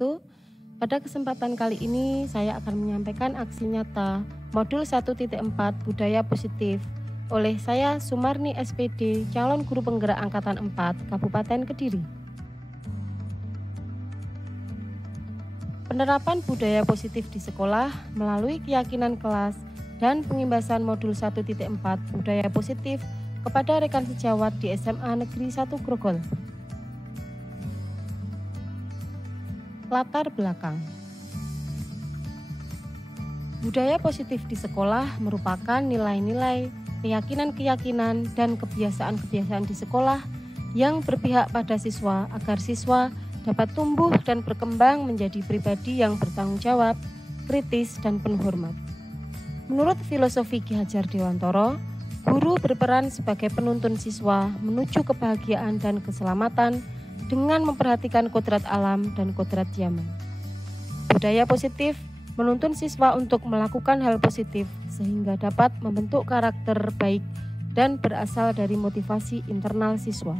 wabarakatuh. Pada kesempatan kali ini saya akan menyampaikan aksi nyata modul 1.4 Budaya Positif oleh saya Sumarni SPD, calon guru penggerak angkatan 4 Kabupaten Kediri. Penerapan budaya positif di sekolah melalui keyakinan kelas dan pengimbasan modul 1.4 Budaya Positif kepada rekan sejawat di SMA Negeri 1 Grogol. Latar belakang. Budaya positif di sekolah merupakan nilai-nilai, keyakinan-keyakinan, dan kebiasaan-kebiasaan di sekolah yang berpihak pada siswa agar siswa dapat tumbuh dan berkembang menjadi pribadi yang bertanggung jawab, kritis, dan penuh hormat. Menurut filosofi Ki Hajar Dewantoro, guru berperan sebagai penuntun siswa menuju kebahagiaan dan keselamatan dengan memperhatikan kodrat alam dan kodrat zaman. Budaya positif menuntun siswa untuk melakukan hal positif sehingga dapat membentuk karakter baik dan berasal dari motivasi internal siswa.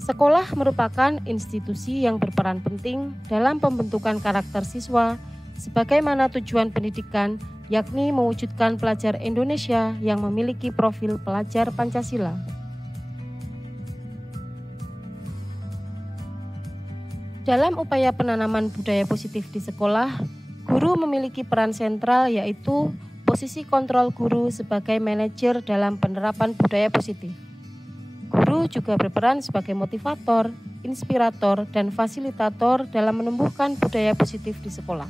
Sekolah merupakan institusi yang berperan penting dalam pembentukan karakter siswa sebagaimana tujuan pendidikan, yakni mewujudkan pelajar Indonesia yang memiliki profil pelajar Pancasila. Dalam upaya penanaman budaya positif di sekolah, guru memiliki peran sentral yaitu posisi kontrol guru sebagai manajer dalam penerapan budaya positif. Guru juga berperan sebagai motivator, inspirator, dan fasilitator dalam menumbuhkan budaya positif di sekolah.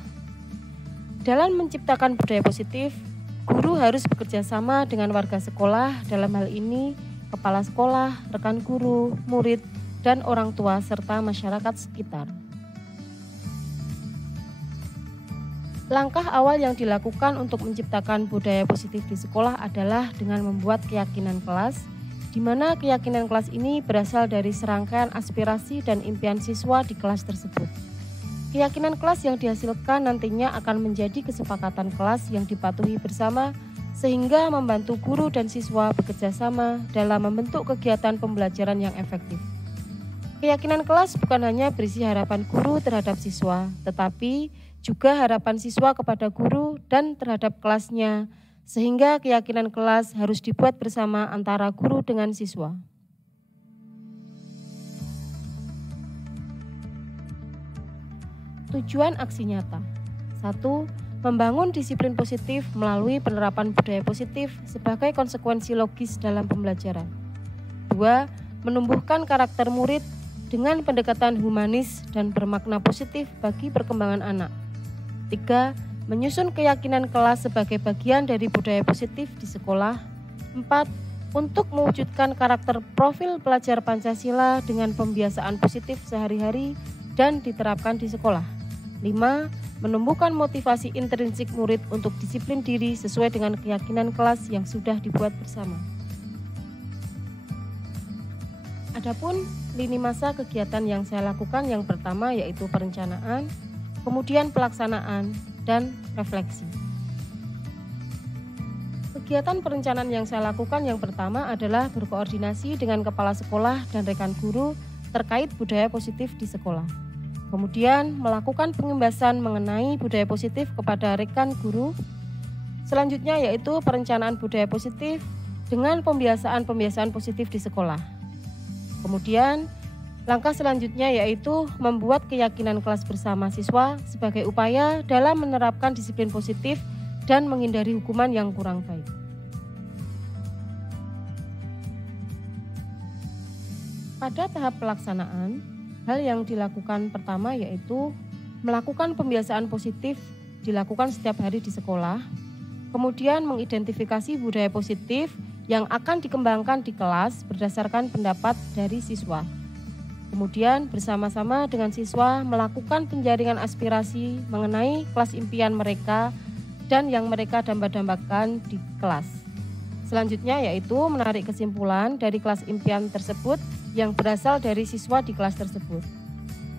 Dalam menciptakan budaya positif, guru harus bekerja sama dengan warga sekolah, dalam hal ini kepala sekolah, rekan guru, murid, dan orang tua serta masyarakat sekitar. Langkah awal yang dilakukan untuk menciptakan budaya positif di sekolah adalah dengan membuat keyakinan kelas, di mana keyakinan kelas ini berasal dari serangkaian aspirasi dan impian siswa di kelas tersebut. Keyakinan kelas yang dihasilkan nantinya akan menjadi kesepakatan kelas yang dipatuhi bersama, sehingga membantu guru dan siswa bekerja sama dalam membentuk kegiatan pembelajaran yang efektif. Keyakinan kelas bukan hanya berisi harapan guru terhadap siswa, tetapi juga harapan siswa kepada guru dan terhadap kelasnya, sehingga keyakinan kelas harus dibuat bersama antara guru dengan siswa. Tujuan aksi nyata. 1. Membangun disiplin positif melalui penerapan budaya positif sebagai konsekuensi logis dalam pembelajaran. 2. Menumbuhkan karakter murid dengan pendekatan humanis dan bermakna positif bagi perkembangan anak. 3. Menyusun keyakinan kelas sebagai bagian dari budaya positif di sekolah. 4. Untuk mewujudkan karakter profil pelajar Pancasila dengan pembiasaan positif sehari-hari dan diterapkan di sekolah. 5. Menumbuhkan motivasi intrinsik murid untuk disiplin diri sesuai dengan keyakinan kelas yang sudah dibuat bersama. Adapun lini masa kegiatan yang saya lakukan yang pertama yaitu perencanaan, kemudian pelaksanaan, dan refleksi. Kegiatan perencanaan yang saya lakukan yang pertama adalah berkoordinasi dengan kepala sekolah dan rekan guru terkait budaya positif di sekolah. Kemudian melakukan pengimbasan mengenai budaya positif kepada rekan guru. Selanjutnya yaitu perencanaan budaya positif dengan pembiasaan positif di sekolah. Kemudian, langkah selanjutnya yaitu membuat keyakinan kelas bersama siswa sebagai upaya dalam menerapkan disiplin positif dan menghindari hukuman yang kurang baik. Pada tahap pelaksanaan, hal yang dilakukan pertama yaitu melakukan pembiasaan positif dilakukan setiap hari di sekolah, kemudian mengidentifikasi budaya positif yang akan dikembangkan di kelas berdasarkan pendapat dari siswa. Kemudian bersama-sama dengan siswa melakukan penjaringan aspirasi mengenai kelas impian mereka dan yang mereka damba-dambakan di kelas. Selanjutnya yaitu menarik kesimpulan dari kelas impian tersebut yang berasal dari siswa di kelas tersebut.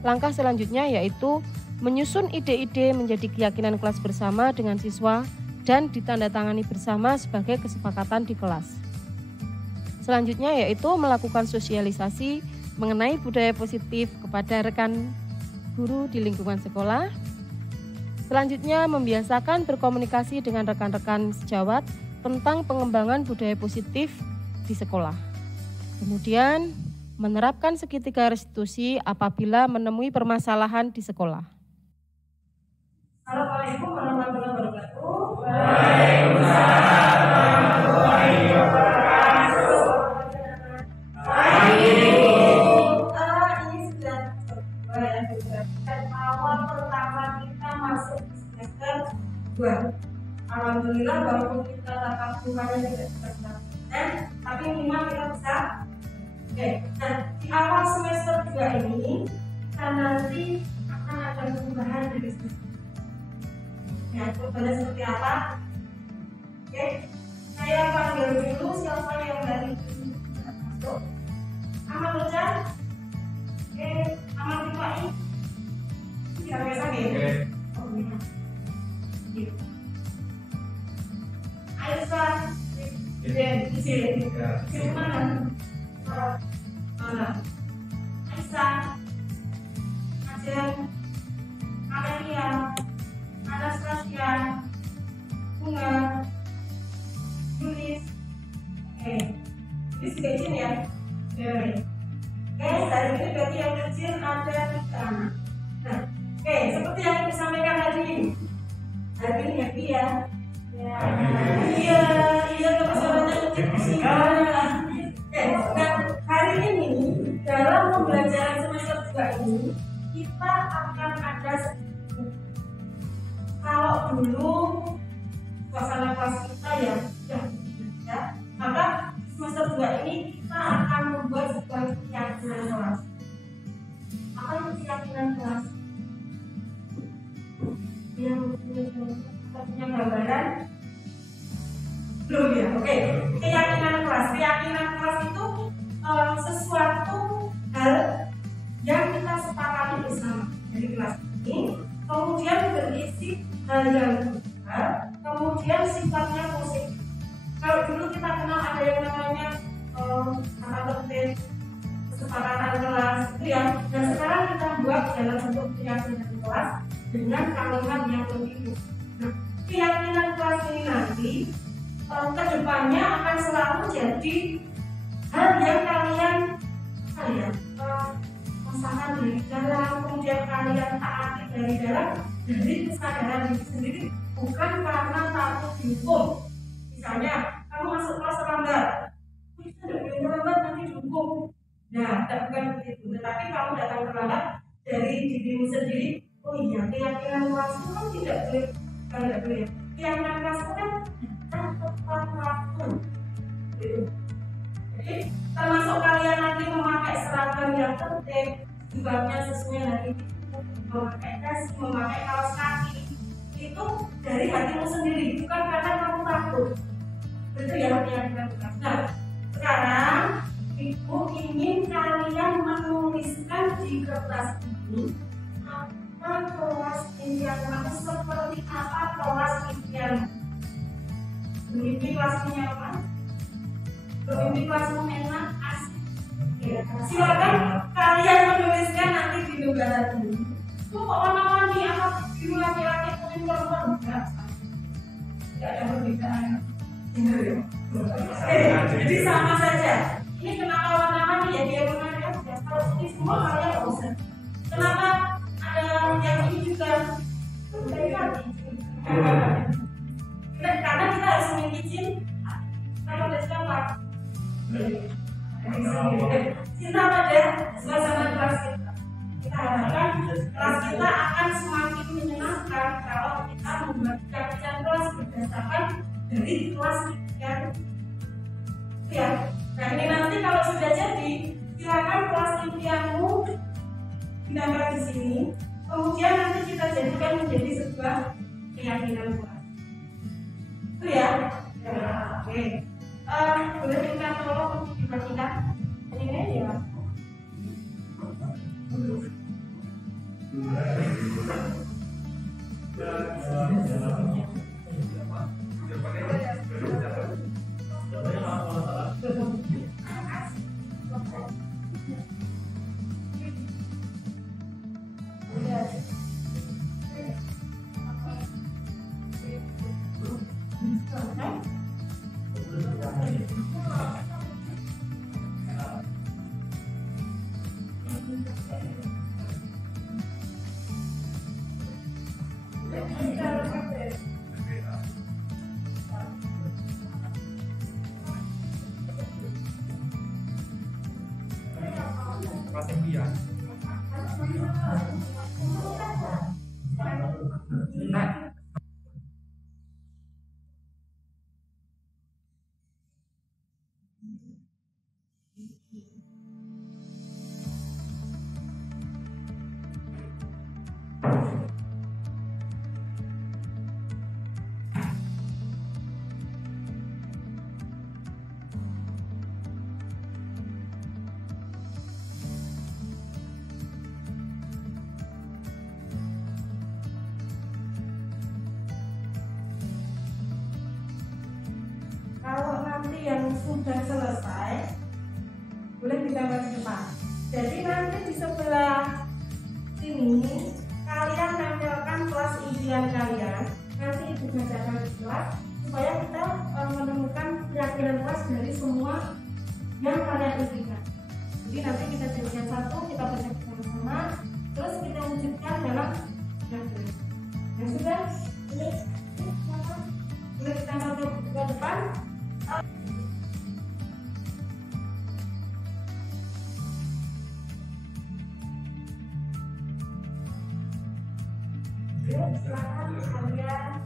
Langkah selanjutnya yaitu menyusun ide-ide menjadi keyakinan kelas bersama dengan siswa dan ditandatangani bersama sebagai kesepakatan di kelas. Selanjutnya yaitu melakukan sosialisasi mengenai budaya positif kepada rekan guru di lingkungan sekolah. Selanjutnya, membiasakan berkomunikasi dengan rekan-rekan sejawat tentang pengembangan budaya positif di sekolah. Kemudian, menerapkan segitiga restitusi apabila menemui permasalahan di sekolah. Assalamualaikum warahmatullahi wabarakatuh. Waalaikumsalam warahmatullahi wabarakatuh. Ini sudah dan awal pertama kita masuk semester 2. Alhamdulillah walaupun kita tatap mukanya tidak 100%, tapi minimal kita bisa. Oke, nah di awal semester 2 ini kita nanti akan ada perubahan dari semester. Ya, perubahannya seperti apa? Oke, saya panggil dulu siapa yang dari masuk. Amal Rojan. Oke, Amal Rifai. Sampai sakit. Oh, iya. Aisyah. Di sini. Di mana? Mana? Aisyah. Ajen. Amelia. Anastasia. Bunga. Yulis. Oke. Ini sudah izin ya? Oke, hari ini berarti yang kecil ada 3 anak. Nah, oke, seperti yang disampaikan tadi. Hari ini happy ya? Iya, kepesanannya kecil. Oke, nah hari ini dalam pembelajaran semester 2 ini kita akan ada kalau dulu suasana kelas kita ya sudah ya, maka semester 2 ini kita akan membuat sebuah keyakinan kelas. Apa itu keyakinan kelas? Yang punya gambaran? Belum ya? Oke. Keyakinan kelas. Keyakinan kelas itu sesuatu hal yang kita sepakati bersama dari kelas ini, kemudian berisi hal yang benar, kemudian sifatnya positif. Kalau dulu kita kenal ada yang namanya kata tertib, kesepakatan kelas, itu ya. Dan sekarang kita buat dalam bentuk keyakinan kelas dengan kalimat yang lebih. Nah, keyakinan kelas ini nanti kedepannya akan selalu jadi hal yang kalian rasakan dari dalam, kemudian kalian taati dari dalam, dari kesadaran diri sendiri, bukan karena takut dihukum. Misalnya kamu masuk kelas terlambat, kita tidak boleh terlambat nanti dihukum. Nah, bukan begitu, tetapi kamu datang terlambat dari dirimu sendiri. Oh iya, keyakinan kelasku kan tidak boleh, keyakinan kelasku kan tepat waktu. Jadi termasuk kalian nanti memakai seragam yang tertib, jubahnya sesuai hari itu, memakai dasi, memakai kaos kaki, itu dari hatimu sendiri, bukan karena kamu takut. Itu ya keyakinan kelas. Nah, sekarang Ibu ingin kalian menuliskan di kertas ini apa kelas impianmu, seperti apa kelas impianmu. Mimpi kelasnya apa? Mimpi kelasmu enak, asik. Ya, silakan kalian menuliskan nanti di lembaran ini. Itu kok warna-warni apa biru laki-laki kuning perempuan enggak? Tidak ada perbedaan. Jadi sama saja. Ini kenapa warna-warni ya dia warnanya ya. Kalau ini semua kalian nggak usah. Kenapa ada yang ini juga? Karena kita harus memiliki kalau ada siapa? Cinta pada suasana kelas kita. Kita harapkan kelas kita akan semakin menyenangkan kalau kita membagikan kelas berdasarkan dari kelas yang ya. Nah ini nanti kalau sudah jadi, silakan kelas impianmu ditambah di sini. Kemudian nanti kita jadikan menjadi sebuah keyakinan kelas. Itu ya. Oke. Boleh minta tolong untuk dibagikan ini ya. Kalau nanti yang sudah selesai, boleh kita ke depan. Jadi nanti di sebelah sini kalian nempelkan kelas impian kalian. Nanti ibu bacakan di kelas supaya kita menemukan keyakinan kelas dari semua yang kalian impikan. Jadi nanti kita jadikan satu, kita baca bersama-sama, terus kita wujudkan dalam keyakinan. Yang sudah, boleh kita masuk ke depan. Silakan kalian.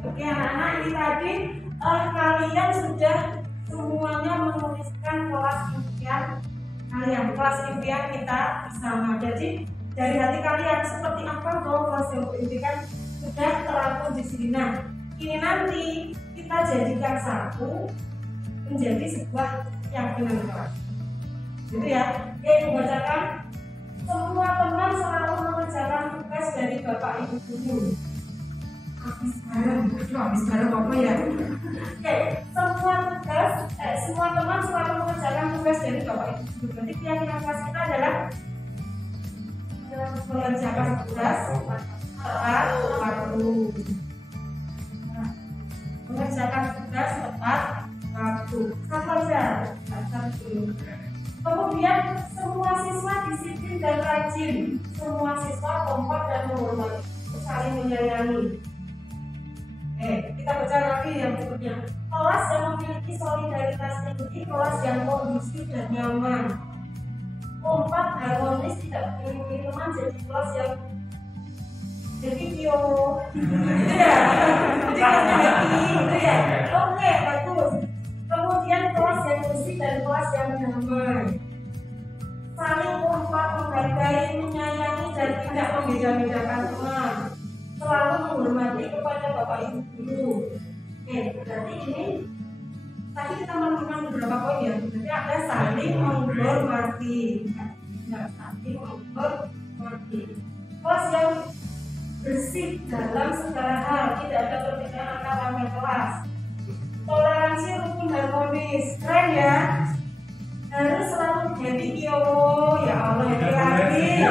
Oke anak-anak, ini tadi kalian sudah semuanya menuliskan kelas impian kalian, kelas impian kita bersama. Jadi dari hati kalian seperti apa kalau kelas yang impikan sudah terangkum di sini. Nah, ini nanti kita jadikan satu menjadi sebuah keyakinan kelas. Gitu ya. Oke, membacakan. Semua teman selalu mengerjakan tugas dari Bapak Ibu guru. Habis bareng apa ya? Oke, semua teman selalu mengerjakan tugas dari Bapak Ibu guru. Berarti keyakinan kelas kita adalah mengerjakan tugas tepat waktu. Mengerjakan tugas tepat waktu. Sama saja. Kemudian semua siswa disiplin dan rajin. Semua siswa kompak dan menghormati, saling menyayangi. Kita baca lagi yang berikutnya. Kelas yang memiliki solidaritas tinggi, kelas yang kondusif dan nyaman. Kompak, harmonis, tidak memiliki teman, jadi kelas yang jadi video. Ya, jadi gitu ya. Oke, bagus. Kemudian kelas yang bersih dan kelas yang damai. Saling kompak, menghargai, menyayangi dan tidak membeda-bedakan teman. Selalu menghormati kepada Bapak Ibu guru. Berarti ini tadi kita menemukan beberapa poin ya. Berarti ada saling menghormati. Saling menghormati. Kelas yang bersih dalam segala hal, tidak ada perbedaan antar kelas. Toleransi, rukun, harmonis. Keren ya. Harus selalu jadi ya Allah, lagi.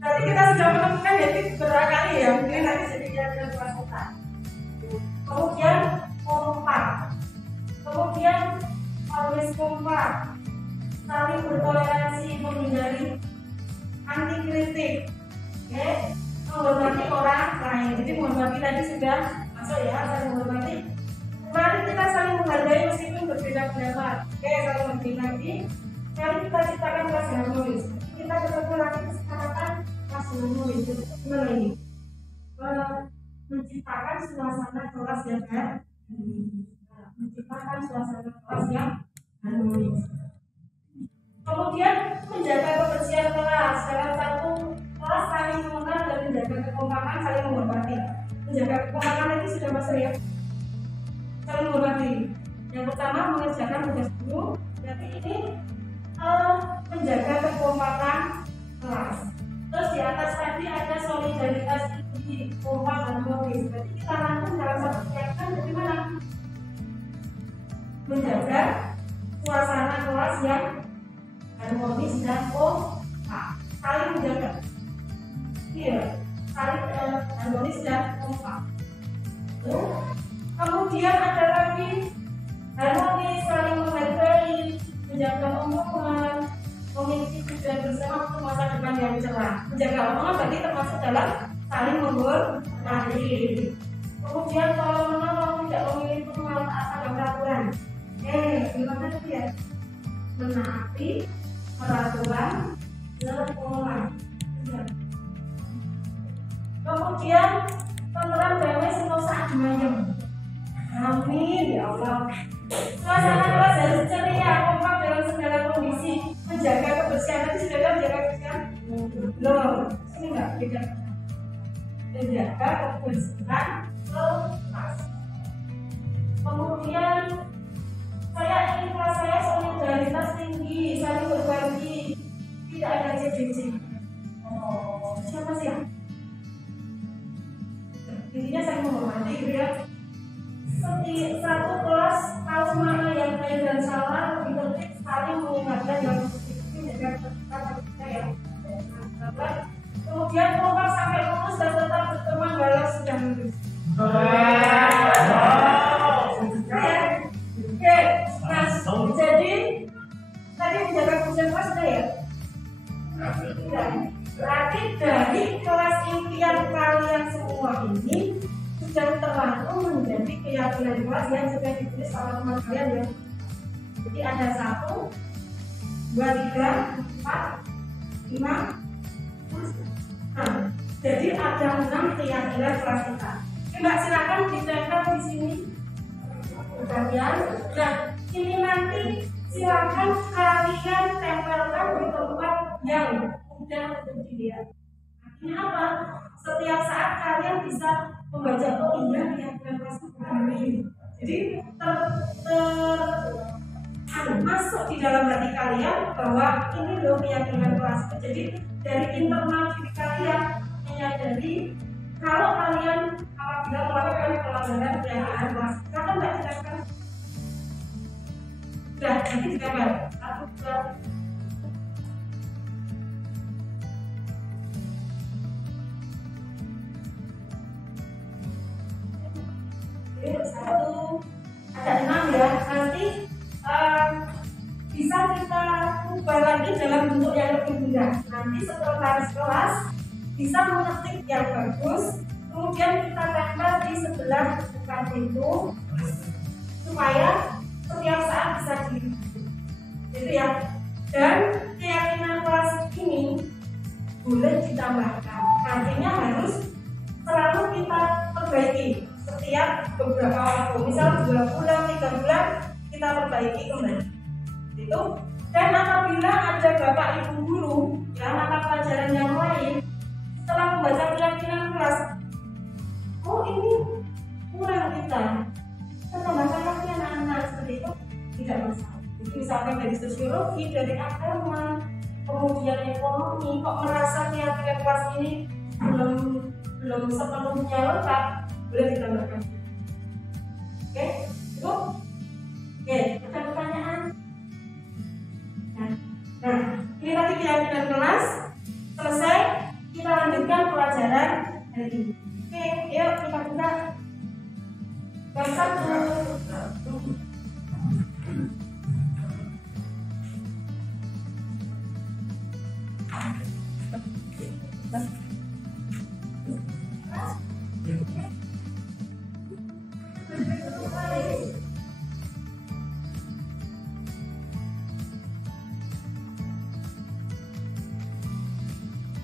Nanti kita sudah menemukan jadi beberapa kali ya. Mungkin nanti jadi kelas kita. Kemudian kompak. Kemudian always kompak. kompak, saling bertoleransi, menghindari anti kritik, oke, menghormati orang lain. Jadi menghormati tadi sudah masuk ya, saling menghormati. Mari kita saling menghargai meskipun berbeda pendapat. Oke, saling menghargai. Mari kita ciptakan kelas harmonis. Kita ketemu lagi kesepakatan kelas harmonis. Gimana ini? Menciptakan suasana kelas yang harmonis. Menciptakan suasana kelas yang harmonis. Kemudian menjaga kebersihan kelas. Dalam satu kelas saling mengenal dan menjaga kekompakan, saling menghormati. Menjaga kekompakan itu sudah masuk ya. Saling menghormati. Yang pertama mengerjakan tugas guru. Berarti ini menjaga kekompakan kelas. Terus di atas tadi ada solidaritas tinggi, kompak dan harmonis. Berarti kita rangkum dalam satu kegiatan bagaimana? Menjaga suasana kelas yang harmonis dan kompak. Saling menjaga. Iya, saling harmonis dan kompak. Kemudian ada lagi harmonis, saling menghargai, menjaga omongan, memiliki tujuan bersama untuk masa depan yang cerah. Menjaga omongan berarti termasuk dalam saling menghormati. Kemudian kalau menolong, tidak memiliki pemanfaatan dan peraturan. Gimana tuh ya? Menaati peraturan sekolah. Kemudian tenteram damai semua saat dimayem. Amin ya Allah. Suasana kelas harus ceria, kompak dalam segala kondisi. Menjaga kebersihan itu sudah menjaga kebersihan. Belum, ini enggak beda. Menjaga kebersihan kelas. Kemudian saya ingin kelas saya solidaritas tinggi, saling berbagi, tidak ada CDC. Siapa sih ya? Intinya saya menghormati gitu ya. Satu kelas tahu mana yang baik dan salah, lebih tertib, saling mengingatkan yang positif menjaga kita ya. Kemudian kompak sampai lulus dan tetap berteman walau sudah lulus. Oke, nah jadi tadi menjaga kebersihan kelas sudah ya. Berarti dari kelas impian kalian semua ini sudah terlalu menjadi keyakinan kelas yang sudah ditulis oleh teman kalian ya. Jadi ada 1, 2, 3, 4, 5. Nah, jadi ada 6 keyakinan kelas kita. Mbak silakan ditempel di sini. Bagian. Nah, ini nanti silakan kalian tempelkan di tempat yang mudah untuk dilihat. Artinya apa? Setiap saat kalian bisa membaca keyakinan kelas kami. Jadi masuk di dalam hati kalian bahwa ini loh keyakinan kelas. Jadi dari internal diri kalian menyadari kalau kalian apabila melakukan pelanggaran keyakinan kelas, kalian tidak jelaskan. Sudah, nanti ditempel. 1, 2. Satu, ada 6 ya. Nanti bisa kita ubah lagi dalam bentuk yang lebih mudah. Nanti sekretaris kelas bisa mengetik yang bagus, kemudian kita tempel di sebelah depan pintu supaya setiap saat bisa dilihat. Gitu ya. Dan keyakinan kelas ini boleh ditambahkan. Artinya harus selalu kita perbaiki. Setiap beberapa waktu, misal 2 bulan, 3 bulan kita perbaiki kembali. Itu. Dan apabila ada bapak ibu guru yang mata pelajaran yang lain setelah membaca keyakinan kelas, oh ini kurang kita tambahkan lagi anak-anak seperti itu, tidak masalah. Jadi misalkan dari sosiologi, dari agama, kemudian ekonomi, kok merasa keyakinan kelas ini belum sepenuhnya lengkap, boleh ditambahkan. Oke, cukup? Oke, ada pertanyaan? Nah, ini tadi keyakinan kelas selesai. Kita lanjutkan pelajaran hari ini. Oke, yuk kita buka bab 1.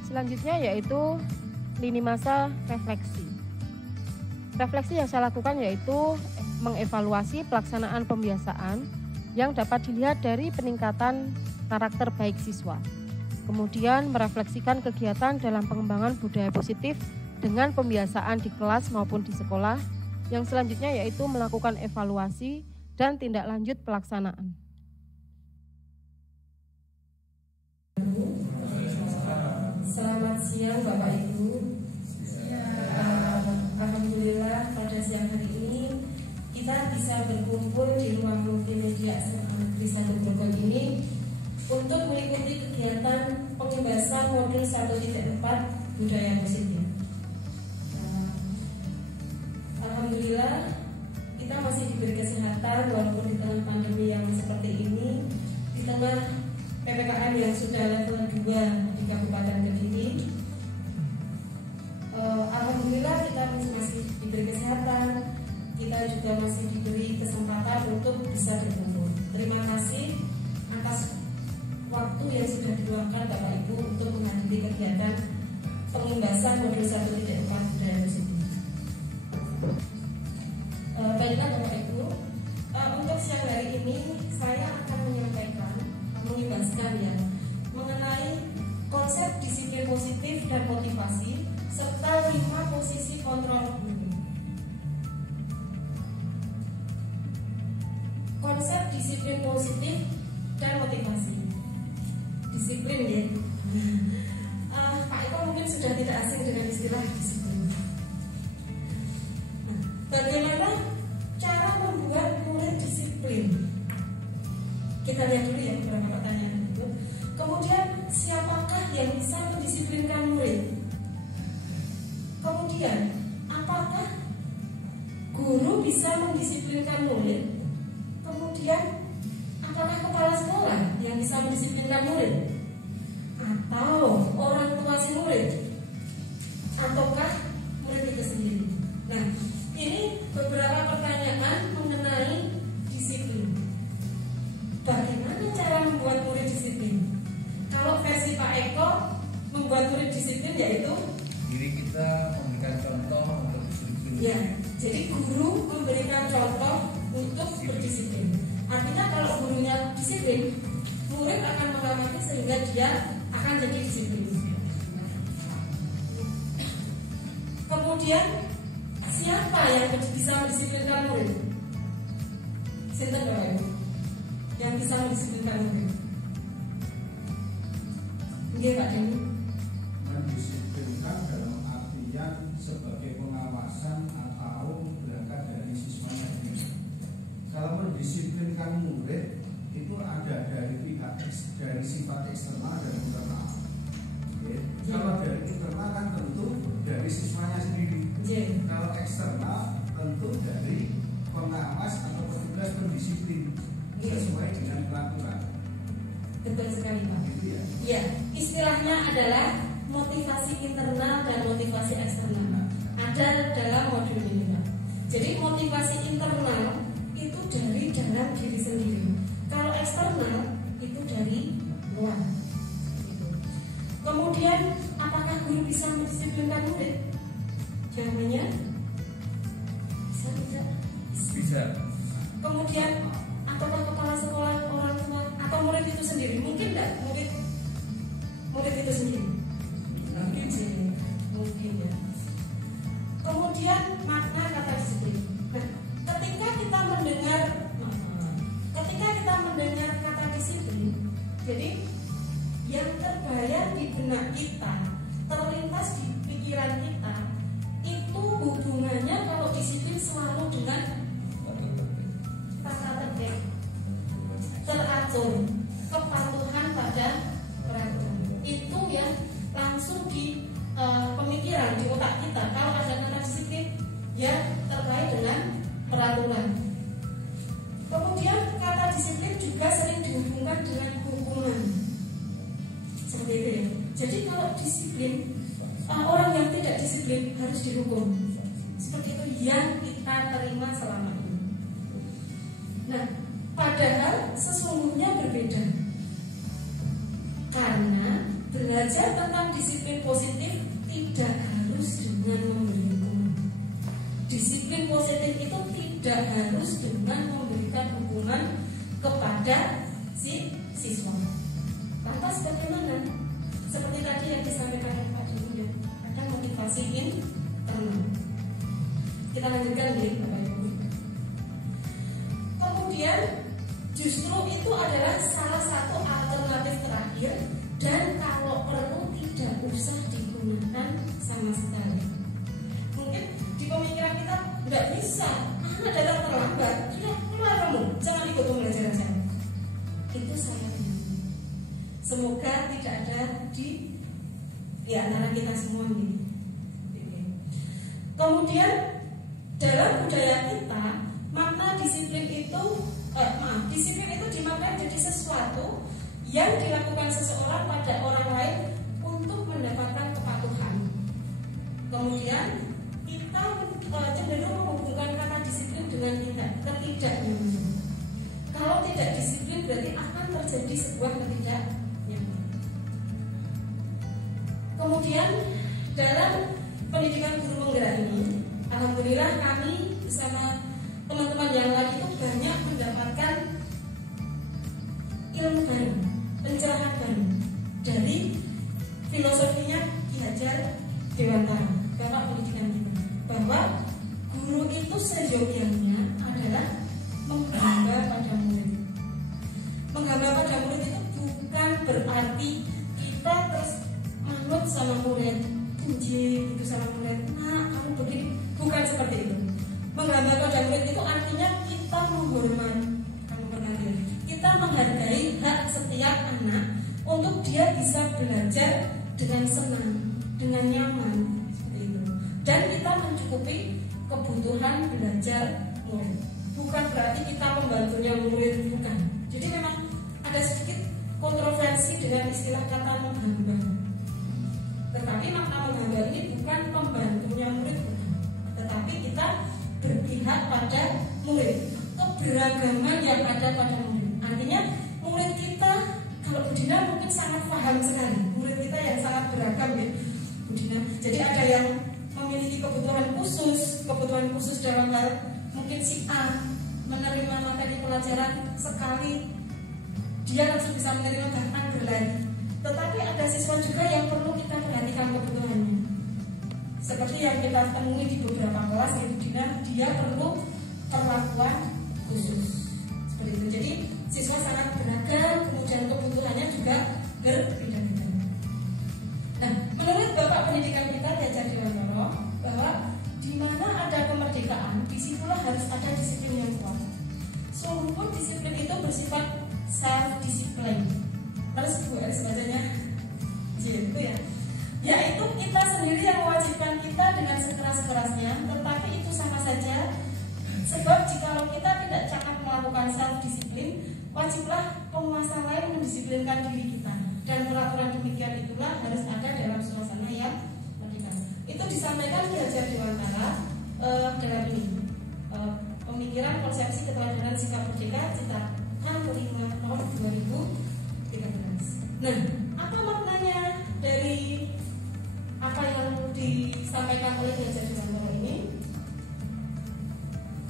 Selanjutnya yaitu lini masa refleksi. Refleksi yang saya lakukan yaitu mengevaluasi pelaksanaan pembiasaan yang dapat dilihat dari peningkatan karakter baik siswa. Kemudian merefleksikan kegiatan dalam pengembangan budaya positif dengan pembiasaan di kelas maupun di sekolah. Yang selanjutnya yaitu melakukan evaluasi dan tindak lanjut pelaksanaan. Selamat siang Bapak Ibu. Alhamdulillah pada siang hari ini kita bisa berkumpul di ruang multimedia SMA Negeri 1 Grogol ini untuk mengikuti kegiatan pengembasan modul 1.4 budaya positif. Alhamdulillah kita masih diberi kesehatan walaupun di tengah pandemi yang seperti ini, di tengah PPKM yang sudah level 2 di Kabupaten Kediri. Alhamdulillah kita masih diberi kesehatan, kita juga masih diberi kesempatan untuk bisa berkumpul. Terima kasih atas waktu yang sudah diluangkan Bapak Ibu untuk menghadiri kegiatan pengembasan modul 1.4 budaya positif. Baiklah Bapak Ibu, untuk siang hari ini saya akan menjelaskan ya mengenai konsep disiplin positif dan motivasi serta 5 posisi kontrol guru. Konsep disiplin positif dan motivasi. Disiplin ya. Pak Eko mungkin sudah tidak asing dengan istilah disiplin. Bagaimana cara membuat murid disiplin? Kita lihat dulu ya beberapa pertanyaan itu. Kemudian siapakah yang bisa mendisiplinkan murid? Kemudian apakah guru bisa mendisiplinkan murid? Kemudian apakah kepala sekolah yang bisa mendisiplinkan murid? Atau orang tua si murid? Ataukah murid itu sendiri? Nah, ini beberapa pertanyaan mengenai disiplin. Bagaimana cara membuat murid disiplin? Kalau versi Pak Eko, membuat murid disiplin yaitu diri kita memberikan contoh untuk disiplin. Ya, jadi guru memberikan contoh untuk berdisiplin. Artinya kalau gurunya disiplin, murid akan mengamati sehingga dia akan jadi disiplin. Kemudian siapa yang bisa mendisiplinkan murid? Sinten Bapak Ibu? Yang bisa mendisiplinkan murid? Nggih Pak Deni. Mendisiplinkan dalam artian sebagai pengawasan atau berangkat dari siswanya sendiri. Kalau mendisiplinkan murid itu ada dari pihak dari sifat eksternal dan internal. Okay. Kalau dari internal kan tentu dari siswanya sendiri. Kalau eksternal tentu dari pengawas atau petugas pendisiplin sesuai dengan peraturan. Betul sekali Pak. Gitu ya. Ya, istilahnya adalah motivasi internal dan motivasi eksternal. Ada dalam modul ini Pak. Jadi motivasi internal itu dari dalam diri sendiri. Kalau eksternal itu dari luar. Kemudian apakah guru bisa mendisiplinkan murid? Jawabannya bisa tidak? Bisa. Kemudian apakah kepala sekolah, orang tua, atau murid itu sendiri? Mungkin tidak murid itu sendiri. Mungkin sih, mungkin ya. Kemudian makna kata disiplin. Nah, ketika kita mendengar kata disiplin, jadi yang terbayang di benak kita, terlintas di pikiran kita, itu hubungannya kalau disiplin selalu dengan tata tertib, teratur, kepatuhan pada peraturan. Itu yang langsung di pemikiran di otak kita. Kalau ada kata disiplin, ya terkait dengan peraturan. Kemudian kata disiplin juga sering dihubungkan dengan hukuman. Seperti itu ya. Jadi kalau disiplin, orang yang tidak disiplin harus dihukum. Seperti itu yang kita terima selama ini. Nah, padahal sesungguhnya berbeda. Karena belajar tentang disiplin harus dengan memberikan hukuman kepada si siswa. Lantas bagaimana? Seperti tadi yang disampaikan oleh Pak Jumida, ada motivasi internal. Kita lanjutkan nih Bapak Ibu. Kemudian justru itu adalah salah satu alternatif terakhir, dan kalau perlu tidak usah digunakan sama sekali. Mungkin di pemikiran kita tidak bisa, anak datang terlambat, tidak keluar kamu, jangan ikut pembelajaran saya. Itu saya dengar. Semoga tidak ada di antara kita semua ini. Kemudian dalam budaya kita, makna disiplin itu dimaknai jadi sesuatu yang dilakukan seseorang pada orang lain untuk mendapatkan kepatuhan. Kemudian kita cenderung menghubungkan kata disiplin dengan ketidaknyamanan. Kalau tidak disiplin berarti akan terjadi sebuah ketidaknyamanan. Kemudian dalam pendidikan guru penggerak ini, alhamdulillah kami bersama teman-teman yang lain itu banyak mendapatkan ilmu baru, pencerahan baru dari filosofinya Ki Hajar Dewantara, Bapak pendidikan kita, bahwa guru itu seyogyanya adalah menghamba pada murid. Menghamba pada murid itu bukan berarti kita terus manut sama murid, puji itu sama murid, nah kamu begini, bukan seperti itu. Menghamba pada murid itu artinya kita menghormati, kita menghargai hak setiap anak untuk dia bisa belajar dengan senang, dengan nyaman, seperti itu. Dan kita mencukupi kebutuhan belajar murid. Bukan berarti kita membantunya murid, bukan. Jadi memang ada sedikit kontroversi dengan istilah kata menghamba. Tetapi makna menghamba ini bukan pembantunya murid, bukan. Tetapi kita berpihak pada murid, keberagaman yang ada pada murid. Artinya murid kita, kalau Bu Dina mungkin sangat paham sekali, murid kita yang sangat beragam ya Bu Dina. Jadi ada yang memiliki kebutuhan khusus dalam hal mungkin si A menerima materi pelajaran sekali dia langsung bisa menerima bahkan berlari. Tetapi ada siswa juga yang perlu kita perhatikan kebutuhannya. Seperti yang kita temui di beberapa kelas ya Bu Dina, dia perlu perlakuan khusus. Seperti itu. Jadi siswa sangat beragam, kemudian kebutuhannya juga berbeda-beda. Nah, menurut Bapak pendidikan kita Ki Hajar Dewantara, bahwa di mana ada kemerdekaan, disitulah harus ada disiplin yang kuat. Sungguh disiplin itu bersifat self-discipline. Terus Bu bacanya gitu ya. Yaitu kita sendiri yang mewajibkan kita dengan sekeras-kerasnya, tetapi itu sama saja. Sebab jikalau kita tidak cakap melakukan self-disiplin, wajiblah penguasa lain mendisiplinkan diri kita. Dan peraturan demikian itulah harus ada dalam suasana yang merdeka. Itu disampaikan Ki Hajar Dewantara dalam ini pemikiran konsepsi keteladanan sikap merdeka cetakan 5 tahun 2013. Nah, apa maknanya dari apa yang disampaikan oleh Ki Hajar Dewantara ini?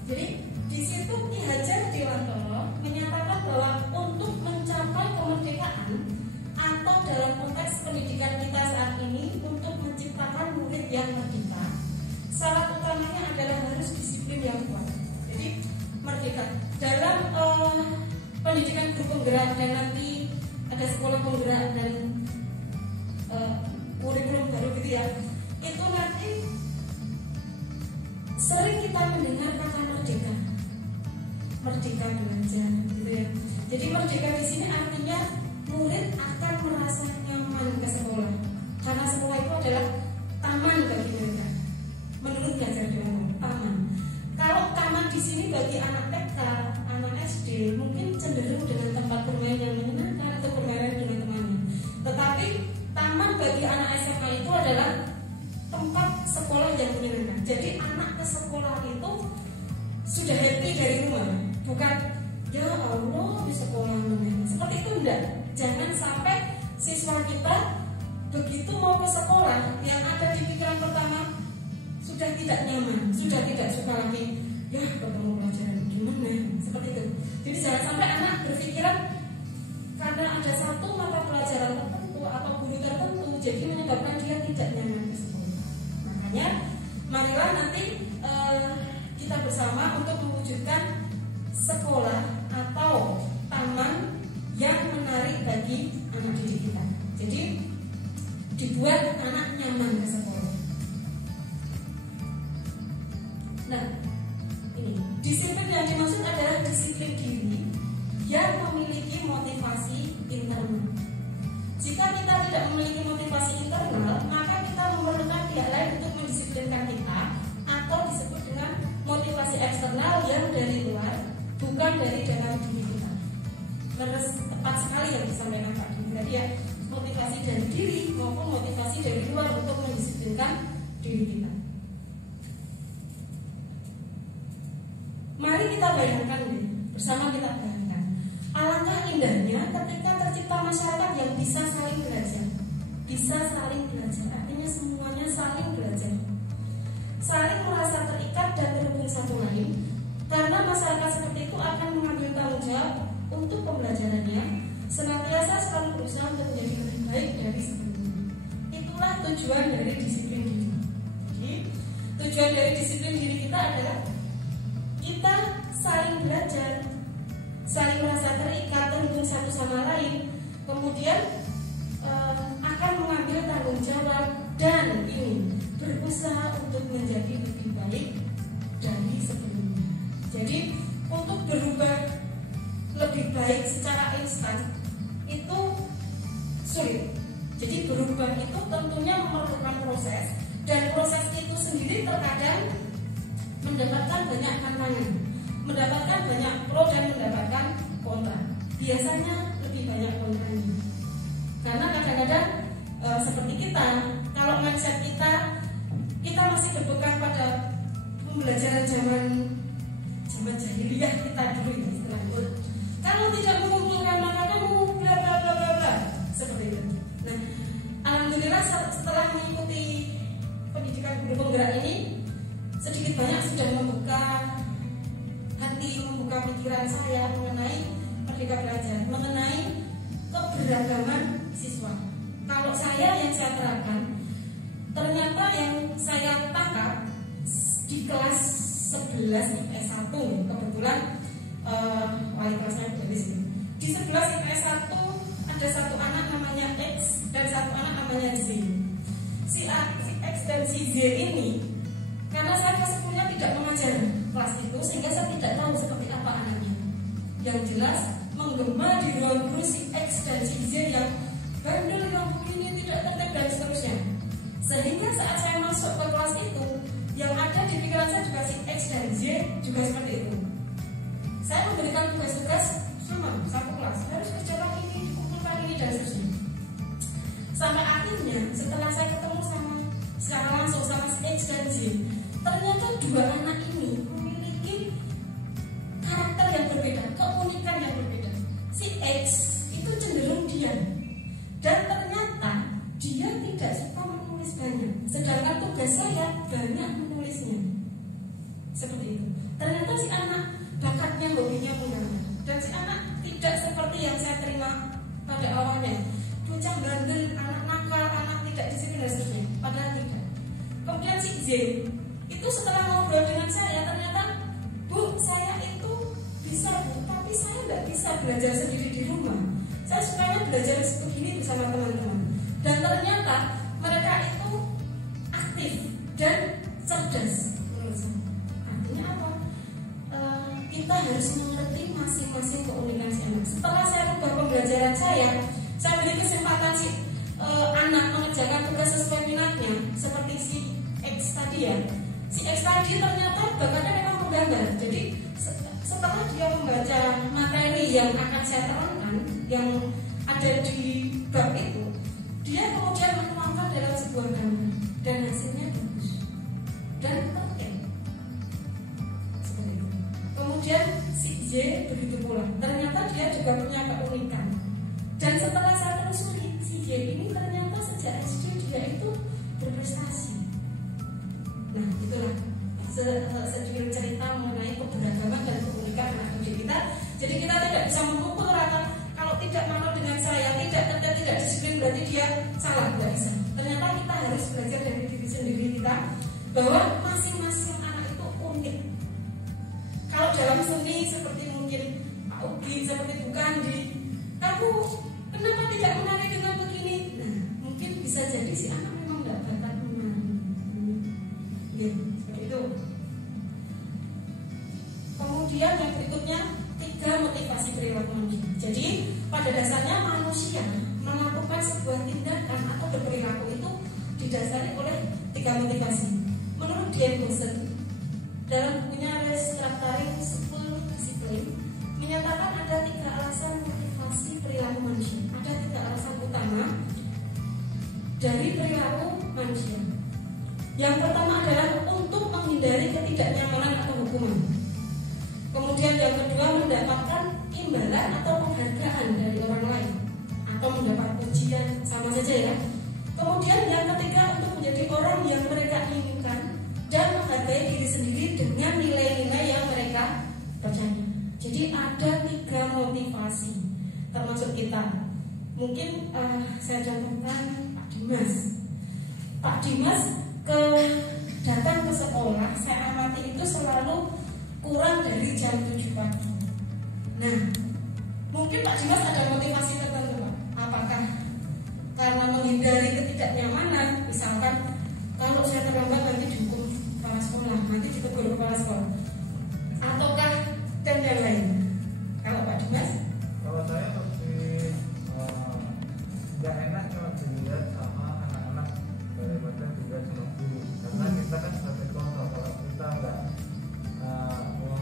Jadi di situ Ki Hajar Dewantara menyatakan bahwa untuk mencapai kemerdekaan atau dalam konteks pendidikan kita saat ini untuk menciptakan murid yang merdeka, syarat utamanya adalah harus disiplin yang kuat. Jadi merdeka dalam pendidikan guru penggerak dan nanti ada sekolah penggerak dan kurikulum baru gitu ya. Itu nanti sering kita mendengar kata merdeka belajar gitu ya. Jadi merdeka di sini artinya murid akan merasa nyaman ke sekolah, karena sekolah itu adalah taman bagi mereka. Menurut Ki Hajar Dewantara, taman. Kalau taman di sini bagi anak TK, anak SD mungkin cenderung dengan tempat bermain yang menyenangkan atau bermain dengan temannya. Tetapi taman bagi anak SMA itu adalah tempat sekolah yang menyenangkan. Jadi anak ke sekolah itu sudah happy dari rumah, bukan ya Allah di sekolah seperti itu. Enggak. Jangan sampai siswa kita begitu mau ke sekolah yang ada di pikiran pertama sudah tidak nyaman, sudah tidak suka lagi. Ya ketemu pelajaran gimana menang, seperti itu. Jadi jangan sampai anak berpikiran karena ada satu mata pelajaran tertentu atau guru tertentu jadi menyebabkan dia tidak nyaman di sekolah. Makanya marilah nanti kita bersama untuk mewujudkan sekolah atau taman yang menarik bagi anak didik kita. Jadi dibuat anak nyaman ke sekolah. Nah, ini disiplin yang dimaksud adalah disiplin diri yang memiliki motivasi internal. Jika kita tidak memiliki motivasi internal, maka kita memerlukan pihak lain untuk mendisiplinkan kita, atau disebut dengan motivasi eksternal yang dari luar, bukan dari dalam diri kita. Terus tepat sekali yang disampaikan Pak Dwi tadi ya, motivasi dari diri maupun motivasi dari luar untuk mendisiplinkan diri kita. Mari kita bayangkan nih, bersama kita bayangkan, alangkah indahnya ketika tercipta masyarakat yang bisa saling belajar. Bisa saling belajar, artinya semuanya saling belajar, saling merasa terikat dan terhubung satu lain. Karena masyarakat seperti itu akan mengambil tanggung jawab untuk pembelajarannya, senantiasa selalu berusaha untuk menjadi lebih baik dari sebelumnya. Itulah tujuan dari disiplin diri. Jadi, tujuan dari disiplin diri kita adalah kita saling belajar, saling merasa terikat, terhubung satu sama lain, kemudian akan mengambil tanggung jawab dan ini berusaha untuk menjadi lebih baik dari sebelumnya. Jadi untuk berubah lebih baik secara instan itu sulit. Jadi berubah itu tentunya memerlukan proses, dan proses itu sendiri terkadang mendapatkan banyak tantangan, mendapatkan banyak pro dan mendapatkan kontra. Biasanya lebih banyak kontranya. Karena kadang-kadang seperti kita, kalau mindset kita masih berpegang pada pembelajaran zaman jahiliyah kita dulu ya, istilahnya. Kalau tidak mengumpulkan maka kamu bla bla bla bla bla, seperti itu. Nah, alhamdulillah setelah mengikuti pendidikan guru penggerak ini, sedikit banyak sudah membuka hati, membuka pikiran saya mengenai Merdeka Belajar, mengenai keberagaman siswa. Kalau yang saya terapkan, ternyata yang saya tangkap di kelas 11 IPS 1, kebetulan wali kelasnya dari sini. Di 11 IPS 1 ada satu anak namanya X dan satu anak namanya Z. Si X dan si Z ini, karena saya kelas 10-nya tidak mengajar kelas itu, sehingga saya tidak tahu seperti apa anaknya. Yang jelas menggema di ruang guru si X dan si Z yang bandel, yang begini, tidak tertib dan seterusnya. Sehingga saat saya masuk ke kelas itu, yang ada di pikiran saya juga si X dan Z juga seperti itu. Saya memberikan tugas-tugas sama satu kelas, harus kerjakan ini, dikumpulkan ini dan seterusnya. Sampai akhirnya setelah saya ketemu secara langsung sama si X dan Z, ternyata dua anak ini memiliki karakter yang berbeda, keunikan yang berbeda. Si X itu cenderung diam, dan ternyata dia tidak suka menulis banyak, sedangkan tugas saya banyak menulisnya. Seperti itu. Ternyata si anak bakatnya, hobinya menggambar, dan si anak tidak seperti yang saya terima pada awalnya, bocah bandel, anak nakal, anak tidak disiplin dan seterusnya. Padahal tidak. Kemudian si Z itu setelah ngobrol dengan saya, ternyata, Bu, saya itu bisa, Bu, tapi saya tidak bisa belajar sendiri di rumah. Saya sukanya belajar begini bersama teman-teman. Dan ternyata mereka itu aktif dan cerdas menurut saya. Artinya apa? Kita harus mengerti masing-masing keunikan si anak. Setelah saya ubah pembelajaran saya beri kesempatan si anak mengerjakan tugas sesuai minatnya, seperti si X tadi ya. Si X tadi ternyata bakatnya memang menggambar. Jadi setelah dia membaca materi yang akan saya terangkan, yang ada di bab itu, dia kemudian menuangkan dalam sebuah gambar dan hasilnya bagus dan tertib. Seperti itu. Kemudian si Z begitu pula. Ternyata dia juga punya keunikan. Dan setelah saya telusuri, si Z ini ternyata sejak SD dia itu berprestasi. Nah, itulah sedikit cerita mengenai keberagaman dan keunikan memberikan anak didik kita. Jadi kita tidak bisa memukul rata. Kalau tidak mau dengan saya, tidak disiplin berarti dia salah, tidak bisa. Ternyata kita harus belajar dari diri sendiri kita bahwa masing-masing anak itu unik. Kalau dalam seni seperti mungkin Pak Ugi, seperti Bu Kandi, kamu kenapa tidak menari dengan begini? Nah, mungkin bisa jadi si anak memang tidak bakat menari. Ya, seperti itu. Kemudian yang berikutnya 3 motivasi perilaku manusia. Jadi pada dasarnya manusia melakukan sebuah tindakan atau berperilaku itu didasari oleh 3 motivasi. Menurut Diane Bowson dalam bukunya Restructuring School Discipline menyatakan ada 3 alasan motivasi perilaku manusia. Ada 3 alasan utama dari perilaku manusia. Yang pertama adalah untuk menghindari ketidaknyamanan atau hukuman. Kemudian yang kedua mendapatkan imbalan atau penghargaan dari orang lain atau mendapat pujian, sama saja ya. Kemudian yang ketiga untuk menjadi orang yang mereka inginkan dan menghargai diri sendiri dengan nilai-nilai yang mereka percaya. Jadi ada 3 motivasi termasuk kita. Mungkin saya contohkan Pak Dimas. Pak Dimas datang ke sekolah, saya amati itu selalu kurang dari jam 7 pagi. Nah, mungkin Pak Dimas ada motivasi tertentu, Pak. Apakah karena menghindari ketidaknyamanan, misalkan kalau saya terlambat nanti dihukum kepala sekolah, nanti ditegur kepala sekolah, ataukah dan yang lain? Kalau Pak Dimas? Kalau saya lebih nggak enak kalau dilihat sama anak-anak daripada juga sama guru, karena kita kan sebagai contoh kalau kita nggak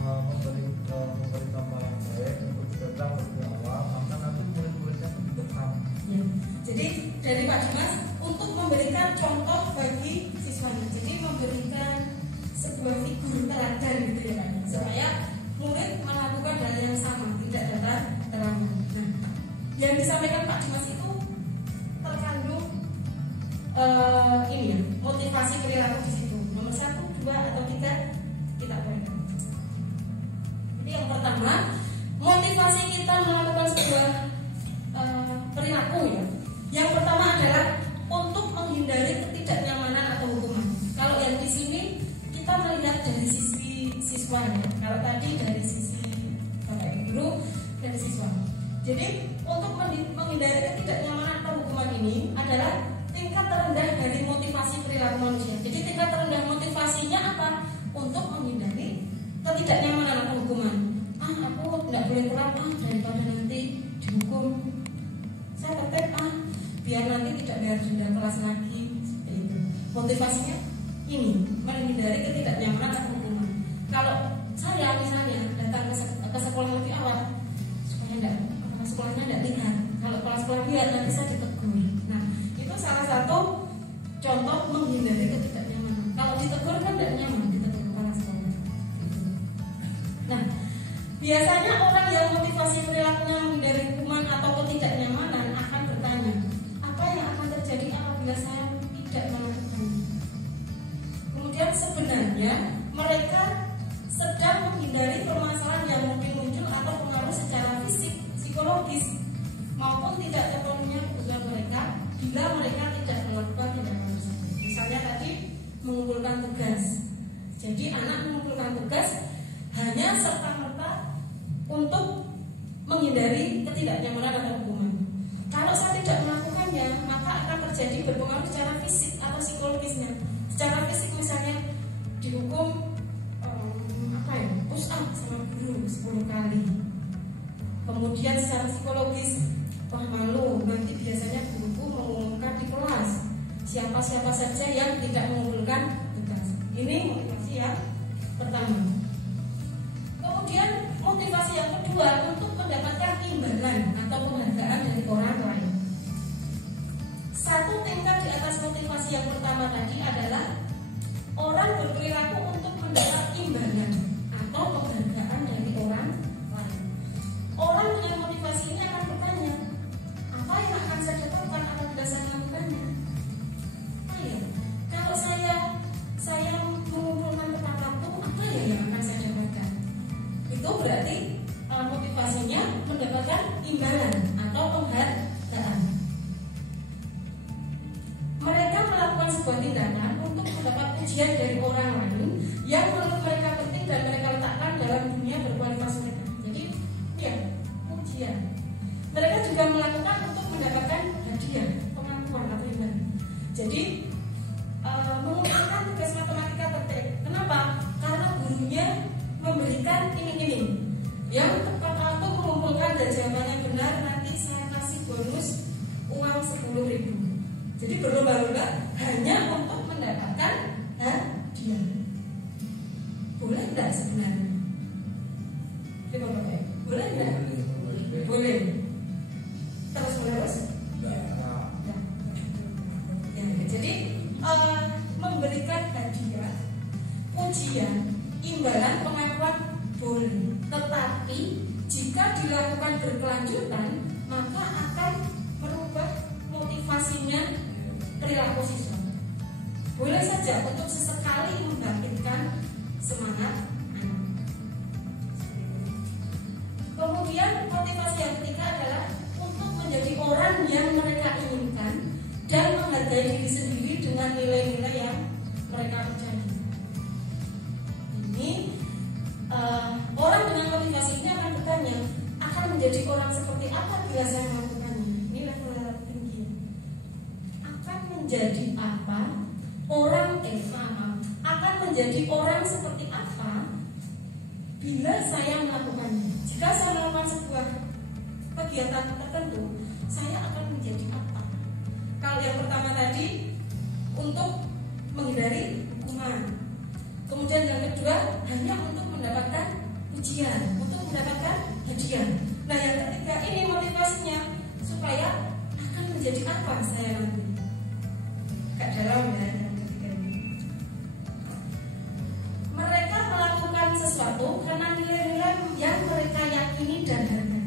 memberi contoh yang baik untuk kita lebih awal, maka nanti murid-muridnya itu sama. Ya. Jadi dari Pak Dimas untuk memberikan contoh bagi siswanya, jadi memberikan sebuah figur teladan gitu ya Pak, supaya murid melakukan hal yang sama, tidak datang terlambat. Nah, yang disampaikan Pak Dimas itu terkandung ini ya, motivasi perilaku di situ. Nomor 1, 2, atau 3 kita boleh. Jadi yang pertama, motivasi kita melakukan sebuah perilaku ya. Yang pertama adalah untuk menghindari ketidaknyamanan atau hukuman. Kalau yang di sini kita melihat dari sisi siswa ya. Kalau tadi dari sisi Bapak Ibu guru, dari siswa. Jadi untuk menghindari ketidaknyamanan atau hukuman ini adalah tingkat terendah dari motivasi perilaku manusia. Jadi tingkat terendah motivasinya apa? Untuk menghindari ketidaknyamanan atau hukuman. Aku tidak boleh kurang daripada nanti dihukum. Saya tetap biar nanti tidak bayar denda kelas lagi. Seperti itu. Motivasinya ini menghindari ketidaknyamanan atau hukuman. Kalau saya misalnya datang ke sekolah lebih awal supaya sekolahnya tidak lihat. Kalau kepala sekolah lihat nanti saya ditegur. Nah, itu salah satu contoh menghindari ketidaknyamanan. Kalau ditegur kan tidak nyaman, ditegur kepala sekolah. Nah, biasanya orang yang motivasi perilakunya menghindari hukuman atau ketidaknyamanan akan bertanya, apa yang akan terjadi apabila saya tidak melakukannya? Kemudian sebenarnya mereka sedang menghindari permasalahan yang mungkin muncul atau pengaruh secara fisik, psikologis maupun tidak terpenuhnya kebutuhan mereka bila mereka tidak melakukan tindakan tersebut. Misalnya tadi mengumpulkan tugas. Jadi anak mengumpulkan tugas hanya serta-merta untuk menghindari ketidaknyamanan atau hukuman. Kalau saya tidak melakukannya, maka akan terjadi berpengaruh secara fisik atau psikologisnya. Secara fisik misalnya dihukum push up sama guru 10 kali. Kemudian secara psikologis, wah malu, nanti biasanya guruku mengumumkan di kelas siapa-siapa saja yang tidak mengumpulkan tugas. Ini motivasi yang pertama. Kemudian motivasi yang kedua untuk mendapatkan imbalan atau penghargaan dari orang lain. Satu tingkat di atas motivasi yang pertama tadi adalah orang berperilaku untuk mendapat imbalan atau penghargaan dari orang lain. Orang dengan motivasi ini akan bertanya, apa yang akan saya dapatkan apabila saya melakukannya? Kalau saya mengumpulkan tepat waktu, apa ya yang akan saya dapatkan? Itu berarti sebuah tindakan untuk mendapat pujian dari orang lain yang menurut mereka penting dan mereka letakkan dalam dunia berkualitas mereka. Jadi ya, pujian. Mereka juga melakukan untuk mendapatkan hadiah, pengakuan atau imbalan. Jadi mengumpulkan tugas matematika tertib. Kenapa? Karena gurunya memberikan iming-iming. Yang tepat waktu mengumpulkan dan jawabannya benar, nanti saya kasih bonus uang 10.000. Jadi berlomba-lomba hanya untuk mendapatkan hadiah. Boleh tidak sebenarnya? Boleh tidak? Boleh. Terus menerus? Ya, jadi memberikan hadiah, pujian, imbalan, pengakuan boleh. Tetapi jika dilakukan berkelanjutan, maka akan merubah motivasinya perilaku siswa. Boleh saja untuk sesekali membangkitkan semangat anak. Kemudian motivasi yang ketiga adalah untuk menjadi orang yang mereka inginkan dan menghargai diri sendiri dengan nilai-nilai yang mereka percaya. Ini orang dengan motivasi ini akan bertanya, akan menjadi orang seperti apa bila saya melakukannya? Ini level tinggi. Akan menjadi apa? Akan menjadi orang seperti apa bila saya melakukannya? Jika saya melakukan sebuah kegiatan tertentu, saya akan menjadi apa? Kalau yang pertama tadi untuk menghindari hukuman. Kemudian yang kedua hanya untuk mendapatkan pujian, untuk mendapatkan hadiah. Nah yang ketiga ini motivasinya supaya akan menjadi apa saya nanti? Kak dalam ya yang ketiga ini. Mereka melakukan sesuatu karena nilai-nilai yang mereka yakini dan hargai.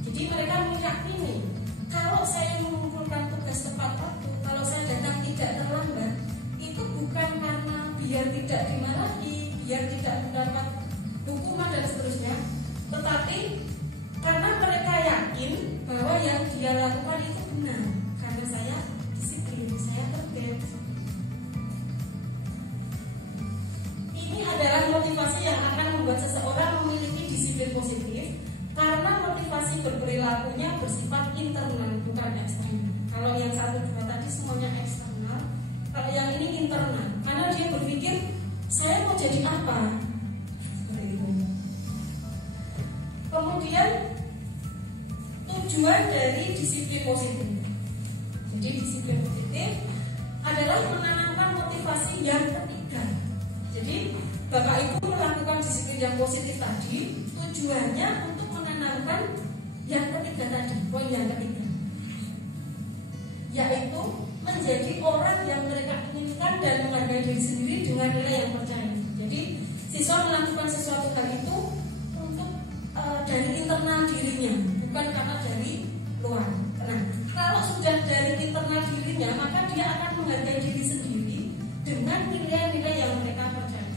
Jadi mereka meyakini kalau saya mengumpulkan tugas tepat waktu, kalau saya datang tidak terlambat, itu bukan karena biar tidak dimarahi, biar tidak mendapat hukuman dan seterusnya, tetapi karena mereka yakin bahwa yang dia lakukan itu benar, karena saya disiplin, saya tertib. Ini adalah motivasi yang akan membuat seseorang memiliki disiplin positif, karena motivasi berperilakunya bersifat internal, bukan eksternal. Kalau yang 1, 2 tadi semuanya eksternal, kalau yang ini internal, karena dia berpikir saya mau jadi apa, seperti itu. Kemudian tujuan dari disiplin positif. Jadi disiplin positif adalah menanamkan motivasi yang ketiga. Jadi Bapak Ibu melakukan disiplin yang positif tadi, tujuannya untuk menanamkan yang ketiga tadi, poin yang ketiga, yaitu menjadi orang yang mereka inginkan dan menghargai diri sendiri dengan nilai yang percaya. Jadi siswa melakukan sesuatu hal itu untuk dari internal dirinya, bukan karena dari luar. Nah, kalau sudah dari internal dirinya, maka dia akan menghargai diri sendiri dengan nilai-nilai yang mereka percaya.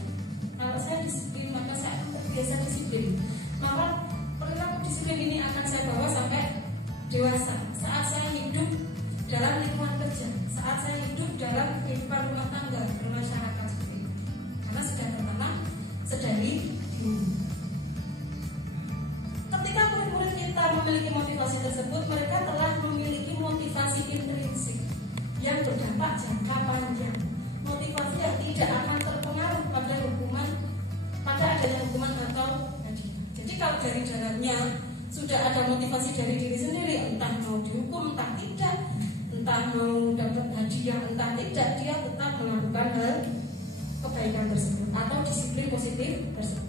Kalau saya disiplin, maka saya akan terbiasa disiplin. Maka perilaku disiplin ini akan saya bawa sampai dewasa. Saat saya hidup dalam lingkungan kerja, saat saya hidup dalam kehidupan rumah tangga, bermasyarakat seperti itu. Karena sudah tertanam sedari dulu. Ketika murid-murid kita memiliki motivasi tersebut, mereka telah memiliki motivasi intrinsik yang berdampak jangka panjang. Motivasi yang tidak akan terpengaruh pada hukuman, pada adanya hukuman atau hadiah. Jadi kalau dari dalamnya sudah ada motivasi dari diri sendiri, entah mau dihukum, entah tidak, entah mau dapat hadiah, entah tidak, dia tetap melakukan hal kebaikan tersebut atau disiplin positif tersebut.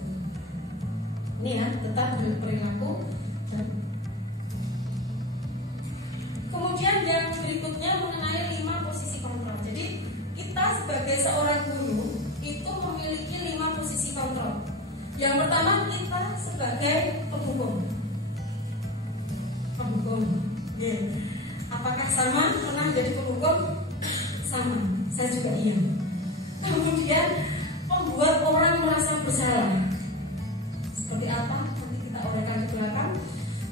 Ini ya, tetap berperilaku. Kemudian yang berikutnya mengenai 5 posisi kontrol. Jadi kita sebagai seorang guru itu memiliki 5 posisi kontrol. Yang pertama, kita sebagai penghukum. Yeah. Apakah sama pernah jadi penghukum? Sama, saya juga iya. Kemudian membuat orang merasa bersalah. Seperti apa? Nanti kita uraikan di belakang.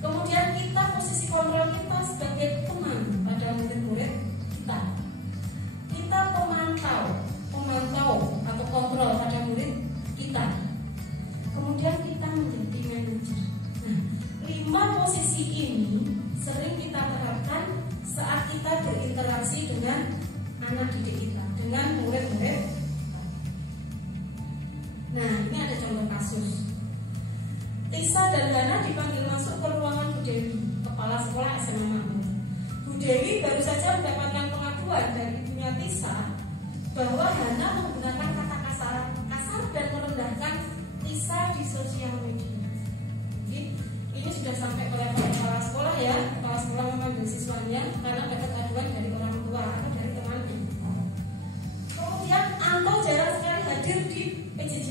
Kemudian kita posisi kontrol kita sebagai teman pada murid-murid kita. Kita pemandu dengan anak didik kita, dengan murid-murid. Nah, ini ada contoh kasus. Tisa dan Hana dipanggil masuk ke ruangan Bu Dewi, kepala sekolah SMA Makmur. Bu Dewi baru saja mendapatkan pengaduan dari ibunya Tisa bahwa Hana menggunakan kata kasar dan merendahkan Tisa di sosial media. Jadi ini sudah sampai ke level kepala sekolah ya. Kepala sekolah memanggil siswanya karena dapat aduan dari orang tua atau dari temannya. Kemudian Anto jarang sekali hadir di PJJ.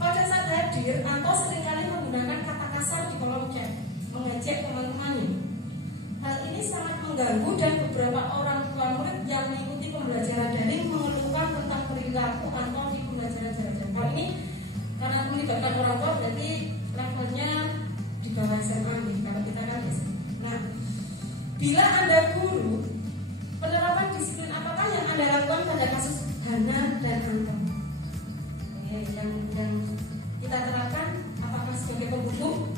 Pada saat hadir, Anto seringkali menggunakan kata kasar di kolom chat, mengejek teman-temannya. Hal ini sangat mengganggu dan beberapa orang tua murid yang mengikuti pembelajaran daring mengeluhkan tentang perilaku Anto di pembelajaran jarak jauh. Hal ini karena melibatkan orang tua berarti levelnya di bawah SMA nih, kalau kita kan di sini. Nah, bila Anda guru, penerapan disiplin apakah yang Anda lakukan pada kasus Hana dan Anto? Yang kita terapkan, apakah sebagai penghukum?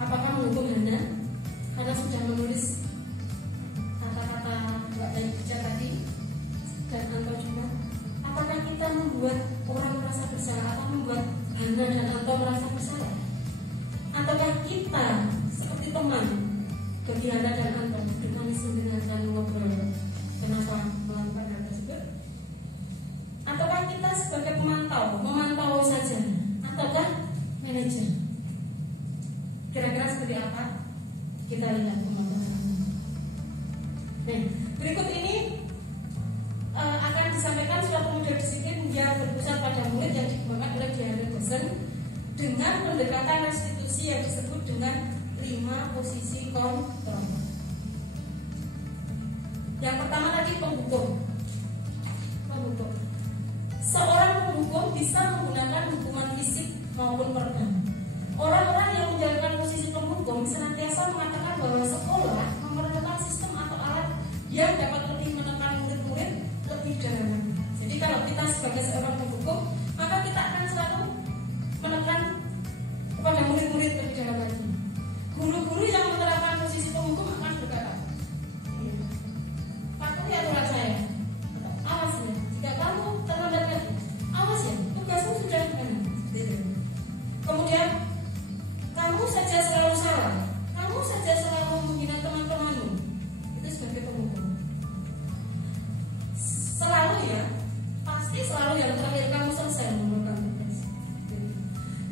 Apakah menghukum Hana karena sudah menulis kata-kata gak baik kerja tadi, dan Anto juga? Apakah kita membuat orang merasa bersalah atau membuat Hana dan Anto merasa bersalah? Ataukah kita seperti teman bagi Hana dan Anto dengan mendengarkan ngobrol kenapa melakukan hal tersebut? Ataukah kita sebagai memantau saja, ataukah manajer? Kira-kira seperti apa? Kita lihat pemantauan. Nah, berikut ini akan disampaikan suatu model disiplin yang berpusat pada murid yang dikembangkan oleh Diana Dosen dengan pendekatan restitusi yang disebut dengan 5 posisi kontrol. Yang pertama tadi penghukum. Seorang penghukum bisa menggunakan hukuman fisik maupun peredam. Orang-orang yang menjalankan posisi penghukum senantiasa mengatakan bahwa sekolah memerlukan sistem atau alat yang dapat lebih menekan murid-murid lebih dalam. Jadi kalau kita sebagai seorang penghukum, maka kita akan selalu menekan kepada murid-murid lebih dalam lagi. Guru-guru yang menerapkan posisi penghukum akan berkata, patuhi aturan saya. Awas ya, jika kamu terlambat lagi, awas ya, tugasmu sudah benar. Kemudian kamu saja selalu salah, kamu saja selalu menghina teman-temanmu. Itu sebagai penghukum. Selalu ya, pasti selalu yang terakhir kamu selesai mengumpulkan tugas.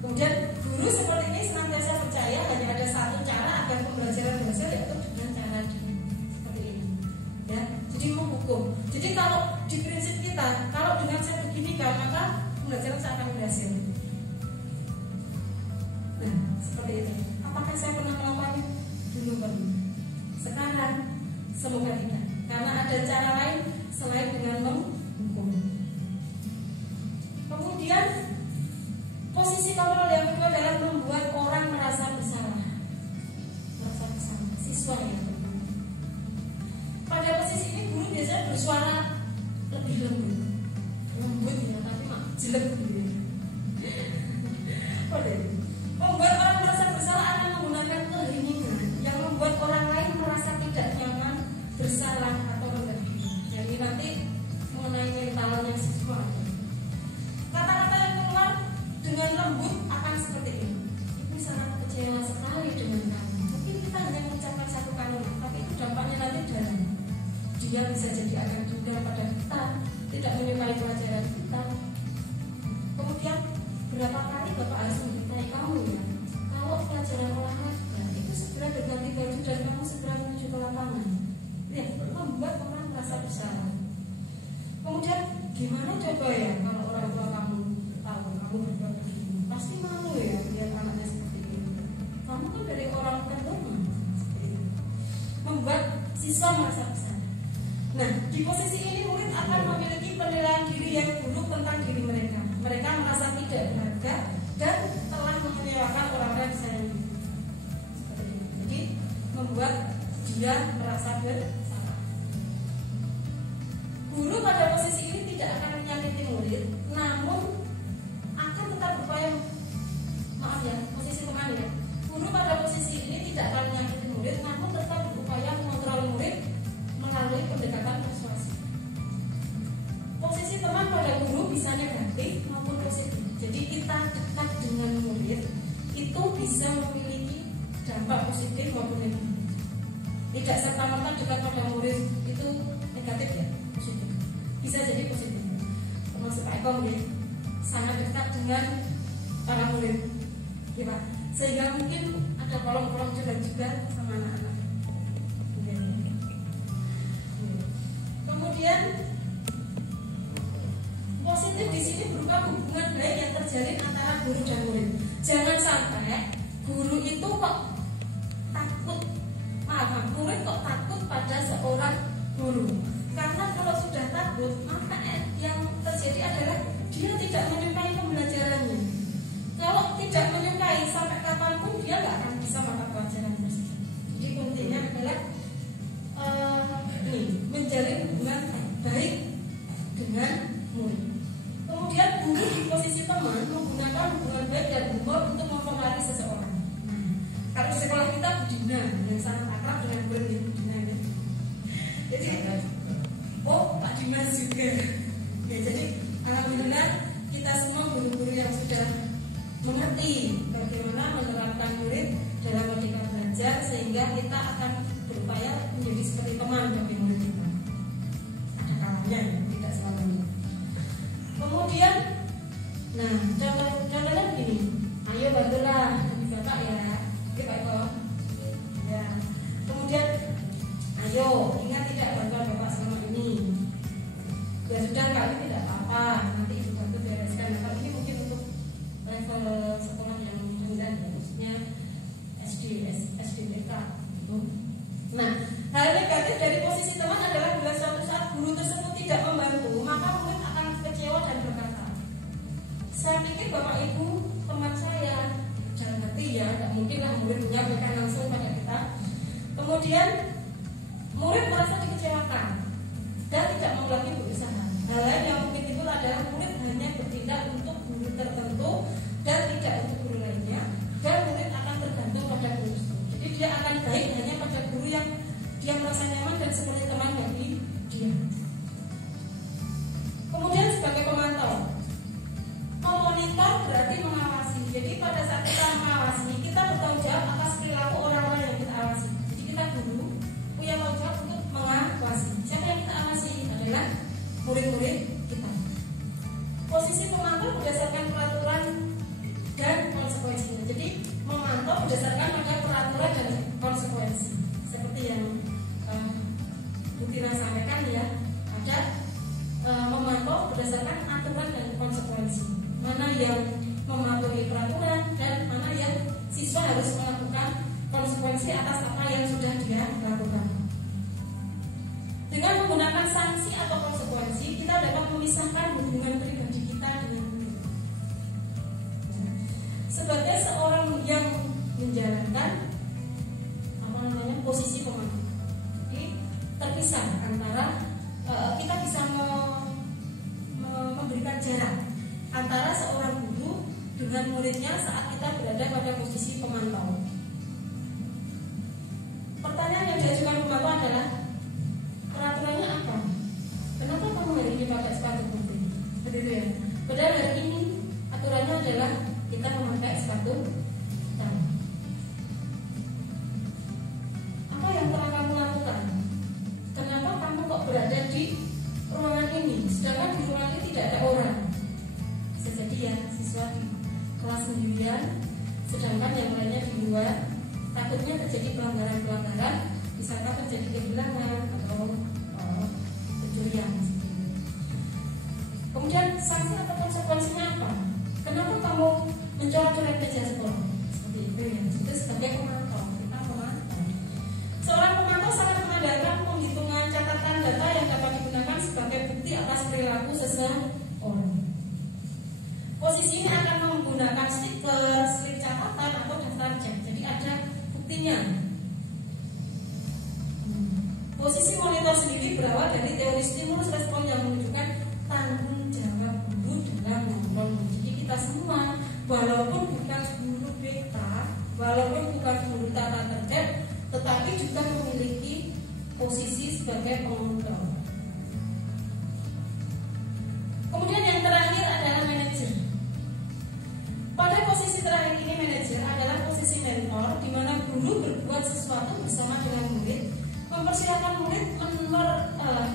Kemudian guru seperti ini senantiasa percaya hanya ada satu cara agar pembelajaran berhasil, yaitu dengan cara seperti ini. Ya, jadi menghukum. Jadi kalau di prinsip kita, kalau dengan saya begini kan, maka pembelajaran saya akan berhasil. Nah, seperti itu. Apakah saya pernah melakukannya? Dulu pernah. Sekarang semoga tidak, karena ada cara lain selain dengan menghukum. Kemudian posisi kontrol yang kedua adalah membuat orang merasa bersalah. Siswa ya. Pada posisi ini guru biasanya bersuara lebih lembut ya, tapi mak jelek gitu. Membuat orang merasa bersalah akan menggunakan keheningan yang membuat orang lain merasa tidak nyaman, bersalah atau rendah diri. Jadi nanti mengenai mentalnya siswa. Kata-kata yang keluar dengan lembut akan seperti ini. Ibu sangat kecewa sekali dengan kamu. Mungkin kita hanya mengucapkan satu kalimat, tapi itu dampaknya nanti dalam. Dia bisa jadi akan juga pada kita, tidak menyukai pelajaran kita. Kemudian berapa kali Bapak harus memberitahu kamu ya, kalau pelajaran olahraga itu segera berganti baju dan kamu segera menuju ke lapangan. Lihat, membuat orang merasa bersalah. Kemudian gimana coba ya kalau orang tua kamu tahu kamu berbuat begini, pasti malu ya lihat anaknya seperti ini. Kamu kan dari orang terhormat. Membuat siswa merasa bersalah. Nah, di posisi ini murid akan memiliki penilaian diri yang buruk tentang diri mereka. Mereka merasa tidak berharga dan telah mengecewakan orang-orang yang disayangi. Jadi membuat dia merasa bersalah. Guru pada posisi ini tidak akan menyakiti murid, namun akan tetap berupaya, maaf ya, posisi kemana ya? Guru pada posisi ini tidak akan menyakiti murid, namun tetap berupaya mengontrol murid bisa jadi positif. Termasuk Pak Eko ya, sangat dekat dengan para murid, ya Pak. Sehingga mungkin ada kolom-kolom juga sama anak-anak. Kemudian positif di sini berupa hubungan baik yang terjalin antara guru dan murid. Jangan sampai guru itu kok takut, murid kok takut pada seorang guru. Karena kalau sudah takut, maka yang terjadi adalah dia tidak menyukai pembelajarannya. Kalau tidak menyukai, sampai kapanpun dia nggak akan bisa mata pelajaran tersebut. Jadi intinya adalah menjalin hubungan baik dengan murid. Kemudian guru di posisi teman menggunakan hubungan baik dan humor untuk mempengaruhi seseorang. Kalau di sekolah kita Budina yang sangat akrab dengan murid Budina ya. Jadi Pak Dimas juga. Ya, jadi alhamdulillah kita semua guru-guru yang sudah mengerti bagaimana menerapkan murid dalam merdeka belajar sehingga kita akan berupaya menjadi seperti teman bagi murid kita. Ada kalanya ya, tidak selamanya. Kemudian, nah contohnya begini, ayo bantulah demi Bapak ya, oke Pak Eko. Ya. Kemudian, ayo ingat tidak bantuan Bapak selama ini. Ya sudah kali tidak apa-apa, nanti Ibu bantu bereskan. Nah, ini mungkin untuk level sekolah yang rendah ya, maksudnya SDTK itu. Nah, hal negatif dari posisi teman adalah bila suatu saat guru tersebut tidak membantu, maka murid akan kecewa dan berkata, saya pikir Bapak Ibu teman saya, jangan hati ya, tidak mungkinlah murid menyampaikan langsung pada kita. Kemudian murid merasa dikecewakan dan tidak mau lagi berusaha. Hal lain yang mungkin timbul adalah murid hanya bertindak untuk guru tertentu dan tidak untuk guru lainnya, dan murid akan tergantung pada guru tersebut. Jadi dia akan baik hanya pada guru yang dia merasa nyaman dan seperti teman bagi dia. Kemudian sebagai pemantau, memonitor berarti mengawasi. Jadi pada saat kita mengawasi, kita bertanggung jawab atas perilaku orang-orang yang kita awasi. Jadi kita guru punya tanggung jawab untuk mengawasi. Siapa yang kita awasi adalah murid-murid kita. Posisi pemantau berdasarkan peraturan dan konsekuensinya. Jadi memantau berdasarkan pada peraturan dan konsekuensi. Seperti yang Bu Tina sampaikan ya, ada memantau berdasarkan aturan dan konsekuensi. Mana yang mematuhi peraturan dan mana yang siswa harus melakukan konsekuensi atas apa yang sudah dia lakukan. Dengan menggunakan sanksi atau konsekuensi, kita dapat memisahkan hubungan pribadi kita dengan murid. Sebagai seorang yang menjalankan posisi pemantau, jadi terpisah antara kita bisa memberikan jarak antara seorang guru dengan muridnya saat kita berada pada posisi pemantau. Pertanyaan yang diajukan pemantau adalah, peraturannya apa? Kenapa kamu hari ini pakai sepatu putih? Begitu ya. Padahal hari ini aturannya adalah kita memakai sepatu hitam. Apa yang telah kamu lakukan? Kenapa kamu kok berada di ruangan ini, sedangkan di ruangan ini tidak ada orang? Bisa jadi ya, siswa di kelas sendirian, sedangkan yang lainnya di luar. Takutnya terjadi pelanggaran-pelanggaran, misalkan terjadi kehilangan atau pencurian. Kemudian sanksi atau konsekuensinya apa? Kenapa kamu mencoret-coret meja sekolah? Seperti itu ya. Itu sebagai pemantau. Kita memantau. Seorang pemantau sangat mengandalkan penghitungan catatan data yang dapat digunakan sebagai bukti atas perilaku seseorang. Posisi ini akan menggunakan stiker, slip catatan atau daftar cek. Jadi ada buktinya. Posisi monitor sendiri berawal dari teori stimulus respon yang menunjukkan tanggung jawab guru dalam mengontrol. Jadi kita semua, walaupun bukan guru BK, walaupun bukan guru tata tertib, tetapi juga memiliki posisi sebagai pengontrol. Kemudian yang terakhir adalah manajer. Pada posisi terakhir ini manajer adalah posisi mentor, di mana guru berbuat sesuatu bersama dengan murid, mempersilahkan murid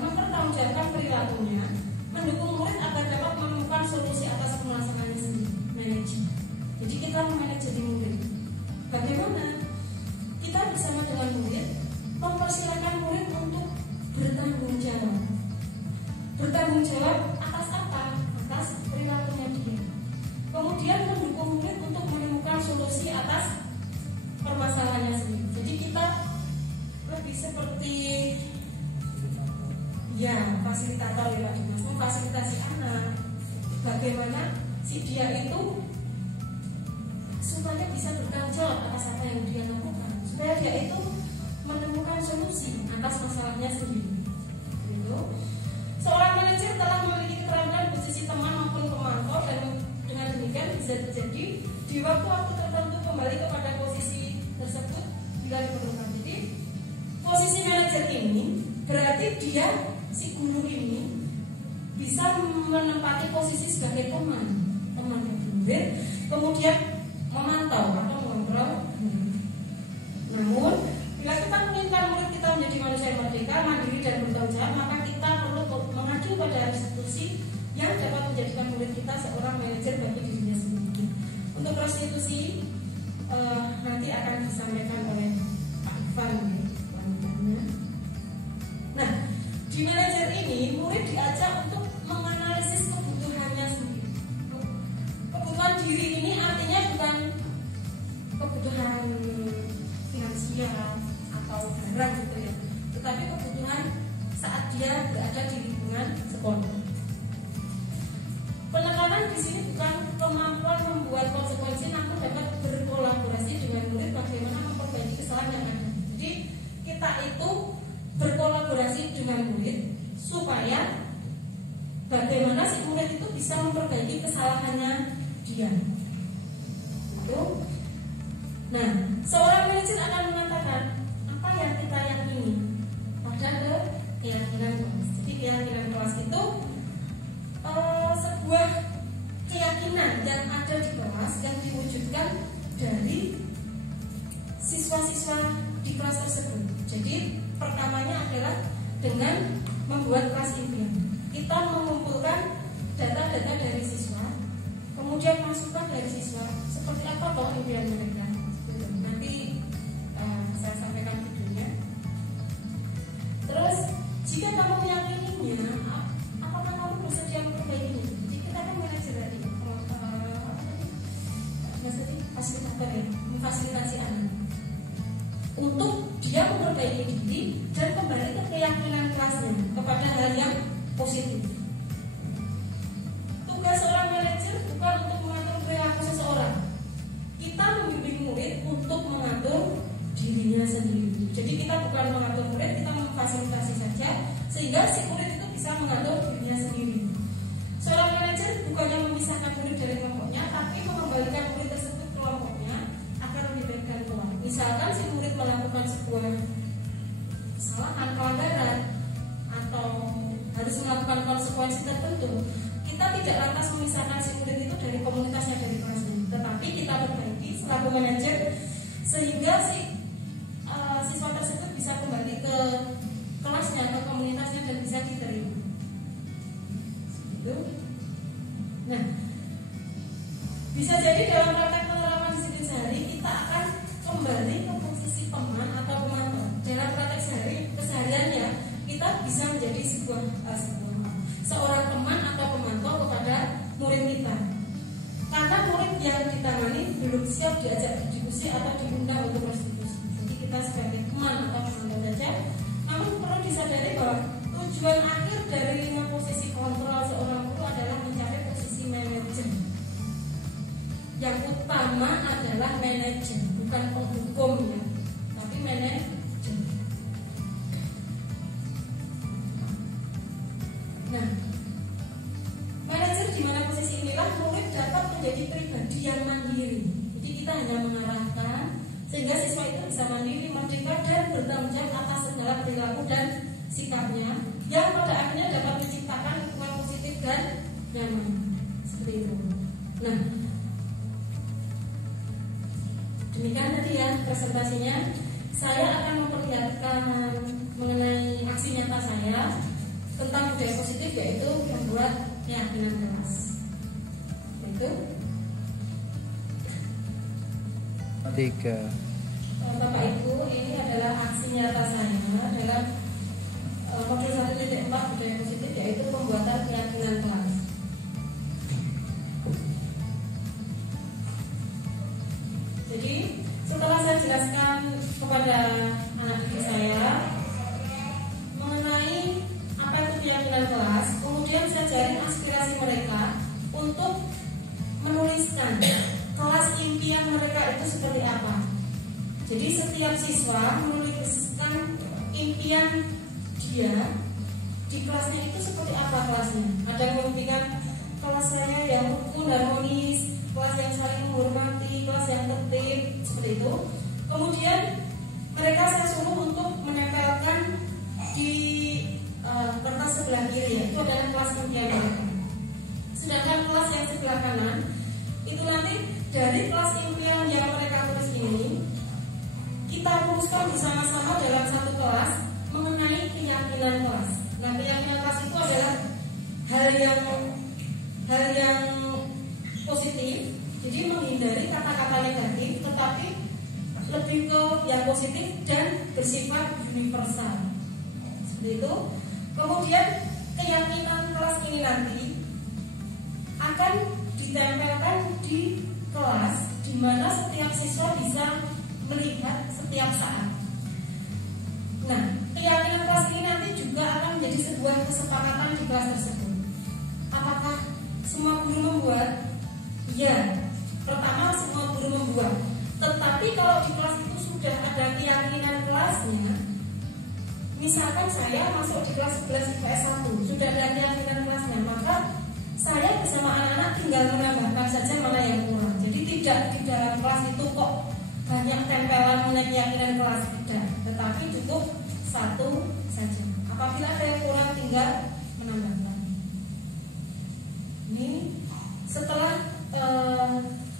mempertanggungjawabkan perilakunya mendukung murid agar dapat menemukan solusi atas permasalahannya sendiri. Manage. Jadi kita memanage murid. Bagaimana kita bersama dengan murid mempersilahkan murid untuk bertanggung jawab. Bertanggung jawab atas apa? Atas perilakunya dia. Kemudian mendukung murid untuk menemukan solusi atas permasalahannya sendiri. Jadi kita lebih seperti ya fasilitator ya Pak Dimas, memfasilitasi anak. Bagaimana si dia itu supaya bisa bertanggung jawab atas apa yang dia lakukan, supaya dia itu menemukan solusi atas masalahnya sendiri. Gitu. Seorang manajer telah memiliki keterampilan posisi teman maupun pemantau, dan dengan demikian bisa terjadi di waktu-waktu tertentu kembali kepada posisi tersebut bila diperlukan. Jadi posisi manajer ini berarti dia si guru ini bisa menempati posisi sebagai teman murid, kemudian memantau atau mengontrol. Namun bila kita menginginkan murid kita menjadi manusia yang merdeka, mandiri dan bertanggung jawab, maka kita perlu mengacu pada institusi yang dapat menjadikan murid kita seorang manajer bagi dirinya sendiri. Untuk prostitusi nanti akan disampaikan oleh Pak Ivan. Nah, di manajer ini murid diajak untuk menganalisis kebutuhannya sendiri. Kebutuhan diri ini artinya bukan kebutuhan finansial atau barang gitu ya, tetapi kebutuhan saat dia berada di lingkungan sekolah. Penekanan di sini bukan kemampuan membuat konsekuensi, namun dapat berkolaborasi dengan murid bagaimana memperbaiki kesalahan yang ada. Jadi kita itu berkolaborasi dengan murid supaya bagaimana si murid itu bisa memperbaiki kesalahannya dia. Itu. Nah, seorang manajer akan mengatakan apa yang kita yakini pada keyakinan kelas. Jadi keyakinan kelas itu sebuah keyakinan yang ada di kelas yang diwujudkan dari siswa-siswa di kelas tersebut. Jadi pertamanya adalah dengan membuat kelas impian. Kita mengumpulkan data-data dari siswa, kemudian masukan dari siswa seperti apa toh impian mereka. Nanti saya sampaikan videonya. Terus jika kamu meyakininya, apakah kamu bersedia memperbaikinya? Jadi kita kan manajer tadi, fasilitator ya, memfasilitasi anak untuk dia memperbaiki diri dan kembali ke keyakinan kelasnya kepada hal yang positif. Tugas seorang manajer bukan untuk mengatur perilaku seseorang. Kita membimbing murid untuk mengatur dirinya sendiri. Jadi kita bukan mengatur murid, kita memfasilitasi saja sehingga si murid itu bisa mengatur dirinya sendiri. Seorang manajer bukannya memisahkan murid dari kelompoknya, tapi mengembalikan murid tersebut ke kelompoknya agar lebih baik dan kuat. Misalkan si murid melakukan sebuah kesalahan, pelanggaran, atau harus melakukan konsekuensi tertentu, kita tidak lantas memisahkan si murid itu dari komunitasnya, dari kelasnya, tetapi kita perbaiki selaku manajer sehingga si siswa tersebut bisa kembali ke kelasnya, ke komunitasnya dan bisa diterima. Gitu. Nah, bisa jadi dalam praktek penerapan disiplin sehari kita akan kembali ke posisi teman atau pemantau. Dalam praktek kesehariannya kita bisa menjadi seorang teman atau pemantau kepada murid kita. Karena murid yang ditangani belum siap diajak diskusi atau diundang untuk berdiskusi. Jadi kita sebagai teman atau pemantau saja. Namun perlu disadari bahwa tujuan akhir dari 5 posisi kontrol seorang guru adalah mencapai posisi manajer. Yang utama adalah manajer, bukan penghukum ya, tapi manajer. Nah, manajer di mana posisi inilah murid dapat menjadi pribadi yang mandiri. Jadi kita hanya mengarahkan sehingga siswa itu bisa mandiri, merdeka dan bertanggung jawab atas segala perilaku dan sikapnya yang pada akhirnya dapat menciptakan lingkungan positif dan nyaman. Seperti itu. Nah, demikian tadi ya presentasinya. Saya akan memperlihatkan mengenai aksi nyata saya tentang budaya positif, yaitu membuat keyakinan kelas. Itu 3. Bapak Ibu, ini adalah aksi nyata saya dalam modul 1.4 budaya positif, yaitu pembuatan keyakinan kelas. Jadi setelah saya jelaskan kepada anak didik saya mengenai apa itu keyakinan kelas, kemudian saya jaring aspirasi mereka untuk menuliskan kelas impian mereka itu seperti apa. Jadi setiap siswa menuliskan impian dia di kelasnya itu seperti apa kelasnya. Ada yang memberikan kelas saya yang rukun, harmonis, kelas yang saling menghormati, kelas yang tertib, seperti itu. Kemudian mereka saya suruh untuk menempelkan di kertas sebelah kiri, itu adalah kelas impian mereka. Sedangkan kelas yang sebelah kanan itu nanti dari kelas impian yang mereka tulis ini kita rumuskan bersama-sama dalam satu kelas mengenai keyakinan kelas. Nah, keyakinan kelas itu adalah hal yang positif. Jadi menghindari kata-kata negatif, tetapi lebih ke yang positif dan bersifat universal. Seperti itu. Kemudian keyakinan kelas ini nanti akan ditempelkan di kelas, di mana setiap siswa bisa melihat setiap saat. Nah, keyakinan kelas ini nanti juga akan menjadi sebuah kesepakatan di kelas tersebut. Apakah semua guru membuat? Ya, pertama semua guru membuat. Tetapi kalau di kelas itu sudah ada keyakinan kelasnya, misalkan saya masuk di kelas 11 IPS 1, sudah ada keyakinan kelasnya, maka saya bersama anak-anak tinggal menambahkan saja mana yang kurang. Jadi tidak di dalam kelas itu kok banyak tempelan mengenai keyakinan kelas, tidak, tetapi cukup satu saja. Apabila ada yang kurang tinggal menambahkan. Ini setelah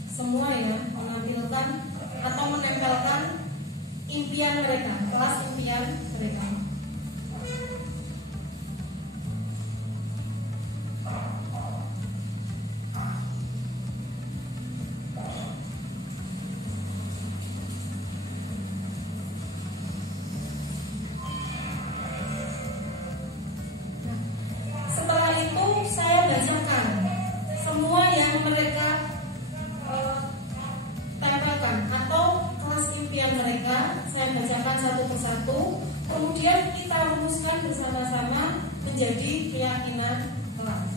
semua ya menampilkan atau menempelkan impian mereka, kelas impian mereka. Kemudian kita rumuskan bersama-sama menjadi keyakinan kelas.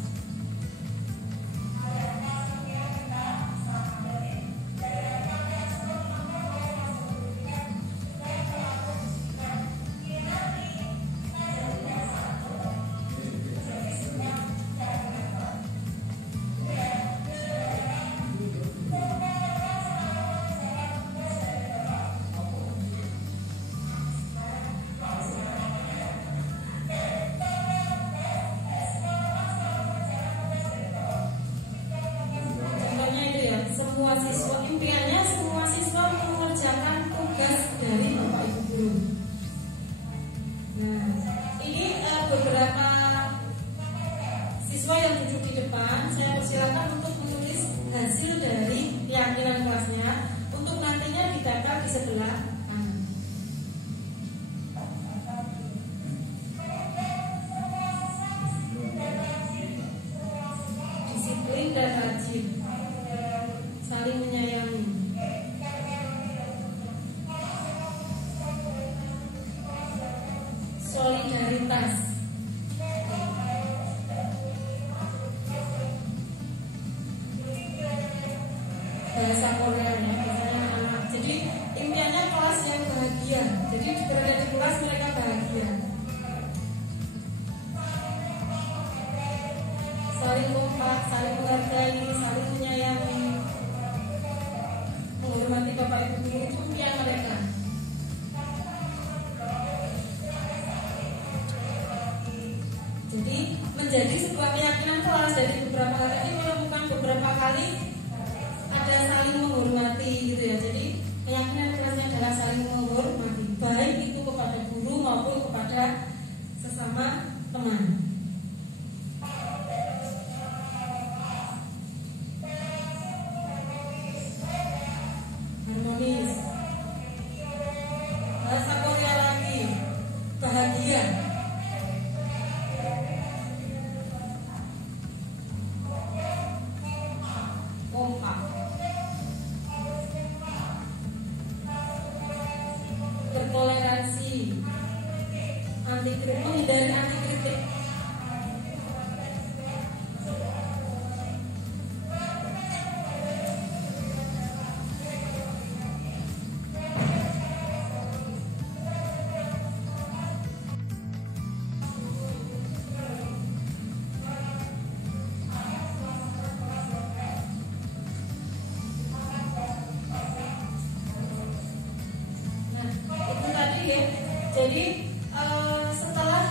Impiannya semua siswa mengerjakan tugas dari Bapak Ibu guru. Nah, ini beberapa siswa yang duduk di depan, saya persilakan untuk menulis hasil dari keyakinan kelasnya untuk nantinya didata di sebelah kanan. Disiplin dan rajin, saling menyayangi, solidaritas, bahasa Korea ya, biasanya anak. Jadi impiannya kelas yang bahagia. Jadi berada di kelas mereka bahagia. Saling kompak, saling menghargai, saling menyayangi, menghormati Bapak Ibu guru, itu impian mereka. Jadi menjadi sebuah keyakinan kelas dari beberapa hal tadi menemukan beberapa kali ada saling menghormati gitu ya. Jadi keyakinan kelasnya adalah saling menghormati, baik itu kepada guru maupun kepada sesama teman. menghindari anti kritik. Jadi setelah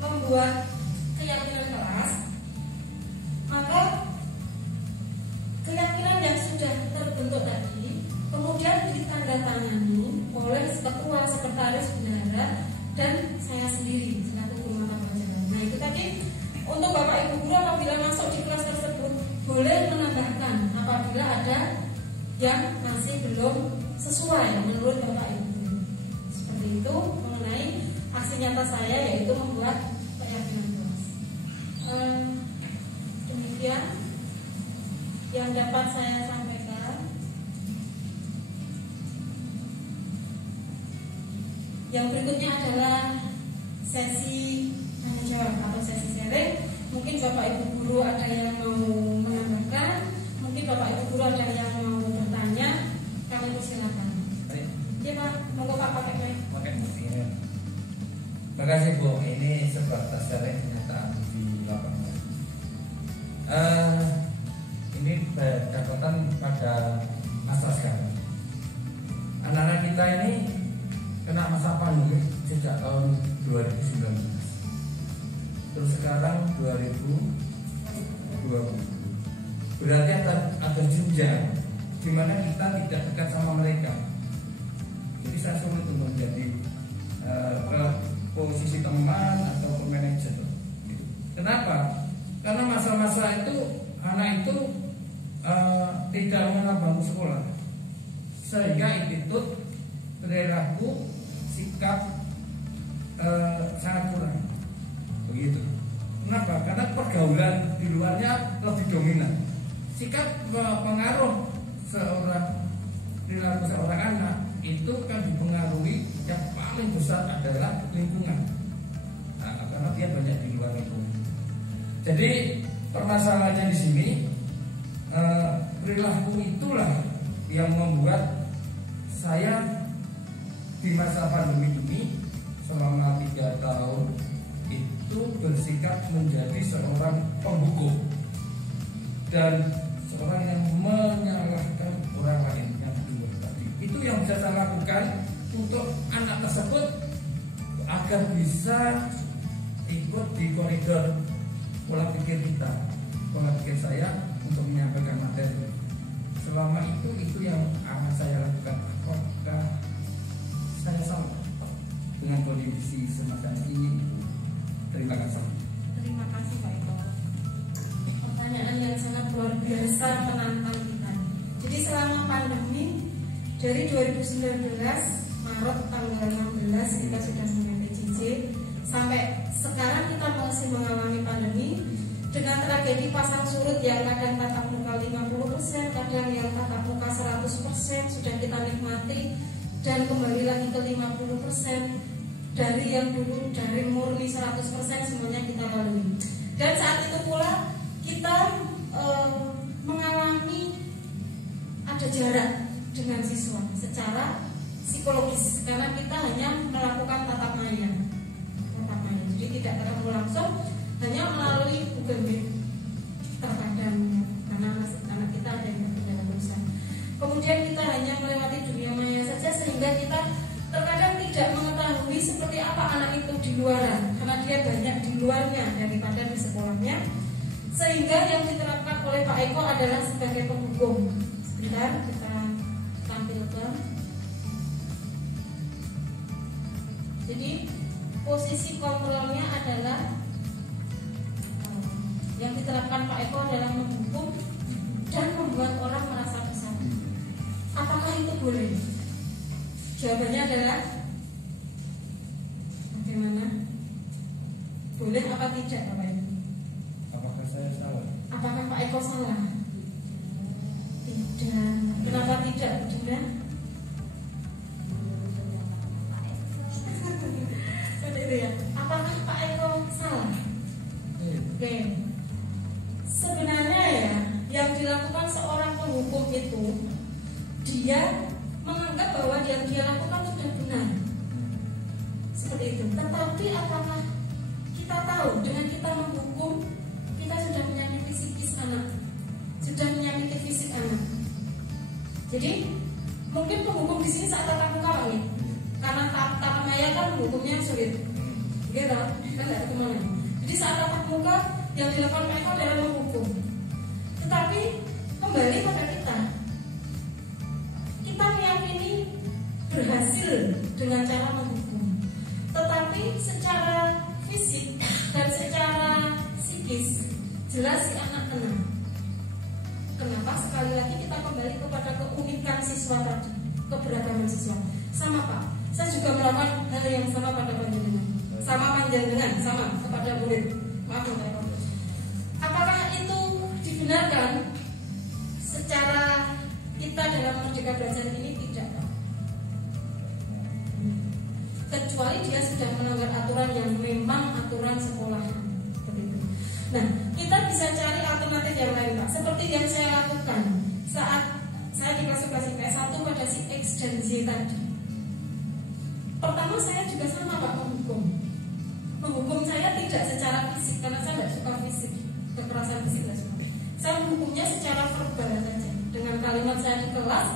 membuat keyakinan keras, maka keyakinan yang sudah terbentuk tadi kemudian ditandatangani oleh ketua, sekretaris, bendahara, dan saya sendiri selaku guru mata pelajaran. Nah itu tadi untuk Bapak Ibu guru apabila masuk di kelas tersebut boleh menambahkan apabila ada yang masih belum sesuai menurut Bapak Ibu. Seperti itu mengenai aksi nyata saya, yaitu membuat keyakinan kelas. Demikian yang dapat saya sampaikan. Yang berikutnya adalah sesi tanya jawab atau sesi sharing. Mungkin Bapak Ibu guru ada yang mau menambahkan, mungkin Bapak Ibu guru ada yang mau bertanya, kami persilakan. Iya Pak, monggo Pak pakai mic. Terima kasih Bu, ini sebatas sharing kenyataan di lapangan. Ini berdasarkan pada masa sekarang. Anak-anak kita ini kena masa pandemi sejak tahun 2019. Terus sekarang 2020. Berarti ada jenjang di mana kita tidak dekat sama mereka. Jadi saya sulit untuk menjadi ke posisi teman atau manajer. Kenapa? Karena masa-masa itu anak itu tidak mengenal bangku sekolah, sehingga attitude, perilaku, sikap sangat kurang. Begitu. Kenapa? Karena pergaulan di luarnya lebih dominan. Sikap pengaruh perilaku seorang anak itu kan dipengaruhi yang paling besar adalah lingkungan. Nah, karena dia banyak di luar lingkungan. Jadi permasalahannya di sini perilaku itulah yang membuat saya di masa pandemi ini selama 3 tahun itu bersikap menjadi seorang pembuku dan seorang yang menyalahkan orang lain yang kedua tadi. Itu yang bisa saya lakukan untuk anak tersebut agar bisa ikut di koridor pola pikir kita, pola pikir saya untuk menyampaikan materi. Selama itu yang akan saya lakukan. Apakah saya salah dengan kondisi semacam ini? Terima kasih. Terima kasih Pak Eko. Pertanyaan yang sangat luar biasa menantang kita. Jadi selama pandemi dari 2019 Maret tanggal 16 kita sudah mulai PJJ sampai sekarang kita masih mengalami pandemi dengan tragedi pasang surut yang kadang tatap muka 50%, kadang yang tatap muka 100% sudah kita nikmati dan kembali lagi ke 50%. Dari yang dulu dari murni 100% semuanya kita lalui. Dan saat itu pula kita mengalami ada jarak dengan siswa secara psikologis karena kita hanya melakukan tatap maya. Jadi tidak ketemu langsung, hanya melalui Google Meet terkadang karena anak kita ada yang berkendara berusaha. Kemudian kita hanya melewati dunia maya saja sehingga kita terkadang tidak mengetahui seperti apa anak itu di luaran karena dia banyak di luarnya daripada di sekolahnya, sehingga yang diterapkan oleh Pak Eko adalah sebagai penghubung. Sebentar kita tampilkan. Jadi posisi kontrolnya adalah yang diterapkan Pak Eko adalah menghukum dan membuat orang merasa bersalah. Apakah itu boleh? Jawabannya adalah bagaimana? Boleh apa tidak Bapak Ibu? Apakah saya salah? Apakah Pak Eko salah? Tidak. Kenapa tidak? tidak Bunda? Seperti itu ya. Apakah Pak Eko salah? Oke. Sebenarnya ya, yang dilakukan seorang penghukum itu, dia menganggap bahwa yang dia lakukan sudah benar. Seperti itu. Tetapi apakah kita tahu dengan kita menghukum, kita sudah menyakiti psikis anak, sudah menyakiti fisik anak. Jadi mungkin penghukum di sini saat tatap muka Pak, karena tatap maya kan hukumnya sulit, gitu kan nggak kemana. Jadi saat tatap muka yang dilakukan mereka adalah menghukum. Tetapi kembali pada kita meyakini berhasil dengan cara menghukum. Tetapi secara fisik dan secara psikis jelas si anak kena. Kenapa? Sekali lagi kita kembali kepada keunikan siswa tadi, keberagaman siswa. Sama Pak, saya juga melakukan hal yang sama pada panjenengan, sama kepada murid. Maaf Pak. Apakah itu dibenarkan secara kita dalam Merdeka Belajar ini? Tidak Pak. Kecuali dia sudah melanggar aturan yang memang aturan sekolah. Nah, kita bisa cari alternatif yang lain Pak. Seperti yang saya lakukan saat saya di kelas IPS 1 pada si X dan Z tadi. Pertama saya juga sama Pak menghukum. Menghukum saya tidak secara fisik karena saya tidak suka fisik, kekerasan fisik tidak suka. Saya menghukumnya secara verbal saja. Dengan kalimat saya di kelas,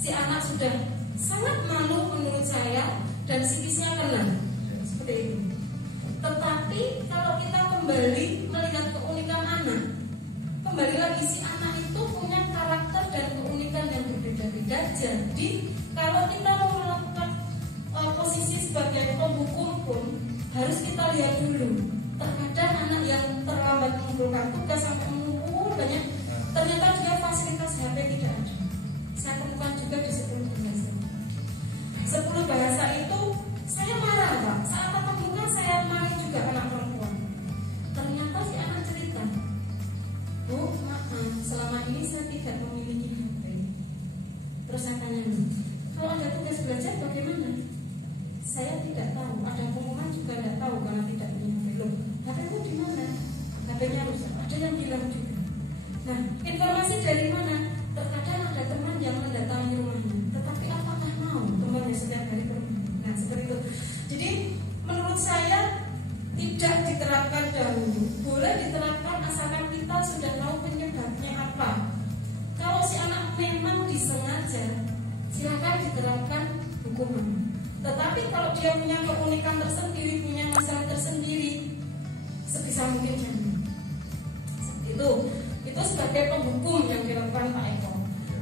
si anak sudah sangat malu menurut saya dan psikisnya kena. Seperti itu. Tetapi kalau kita kembali melihat keunikan anak, kembali lagi si anak itu punya karakter dan keunikan yang berbeda-beda. Jadi kalau kita mau melakukan posisi sebagai penghukum pun harus kita lihat dulu. Terkadang anak yang terlambat mengumpulkan tugas sampai mengumpul banyak, ternyata dia fasilitas HP tidak ada. Saya temukan juga di 10 bahasa. 10 bahasa itu saya marah Pak. Saat tatap muka saya marah juga anak perempuan. Ternyata si anak cerita, Bu, maaf, selama ini saya tidak memiliki HP. Terus saya tanya, kalau ada tugas belajar bagaimana? Saya tidak tahu. Ada pengumuman juga tidak tahu karena tidak punya HP. Loh, HP-mu di mana? HP-nya rusak. Ada yang bilang juga. Nah, informasi dari mana? Terkadang ada teman yang mendatangi rumahnya. Tetapi apakah mau temannya setiap hari bermain? Nah, seperti itu. Jadi menurut saya tidak diterapkan dahulu. Boleh diterapkan asalkan kita sudah tahu penyebabnya apa. Kalau si anak memang disengaja, silakan diterapkan hukuman. Tetapi kalau dia punya keunikan tersendiri, punya masalah tersendiri, sebisa mungkin jangan. Itu sebagai penghukum yang dilakukan Pak Eko.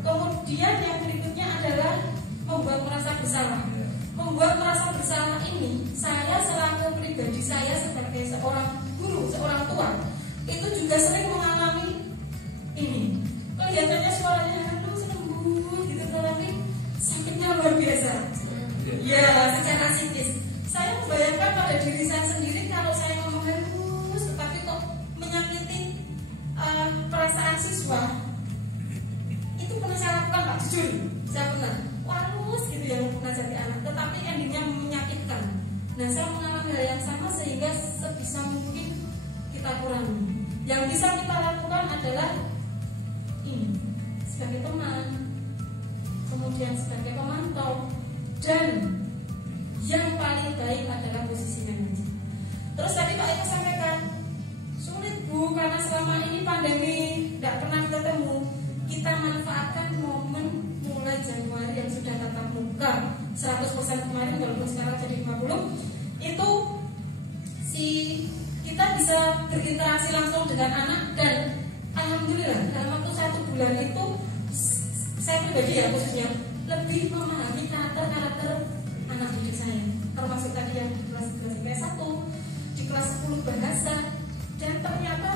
Kemudian yang berikutnya adalah membuat merasa bersalah. Membuat merasa bersalah ini, saya selaku pribadi saya sebagai seorang guru, seorang tua, itu juga sering mengalami ini. Kelihatannya suaranya aduh sembuh gitu, tetapi sakitnya luar biasa. Ya, secara psikis. Saya membayangkan pada diri saya sendiri kalau saya ngomong halus, tetapi kok menyakiti perasaan siswa. Itu pernah saya lakukan Pak, jujur. Saya pernah halus gitu yang pernah jadi anak, tetapi endingnya menyakitkan. Nah, saya mengalami hal yang sama sehingga sebisa mungkin kita kurangi. Yang bisa kita lakukan adalah ini, sebagai teman, kemudian sebagai pemantau, dan yang paling baik adalah posisi manajer. Terus tadi Pak Eko sampaikan, sulit Bu, karena selama ini pandemi tidak pernah ketemu. Kita manfaatkan momen mulai Januari yang sudah tatap muka 100% kemarin, walaupun sekarang jadi 50. Itu kita bisa berinteraksi langsung dengan anak, dan alhamdulillah dalam waktu 1 bulan itu saya pribadi ya khususnya lebih memahami karakter anak didik saya, termasuk tadi yang di kelas 11 IPS 1, di kelas 10 bahasa, dan ternyata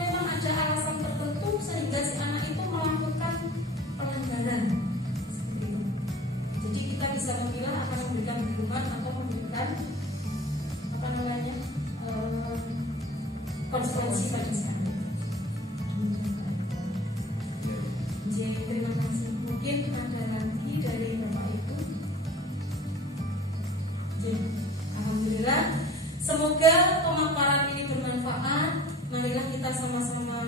memang ada alasan tertentu sehingga si anak itu melakukan pelanggaran seperti itu. Jadi kita bisa memilah akan memberikan hukuman atau memberikan konsekuensi pada si anak. mungkin ada lagi dari Bapak Ibu. Oke, alhamdulillah. Semoga pemaparan ini bermanfaat. Marilah kita sama-sama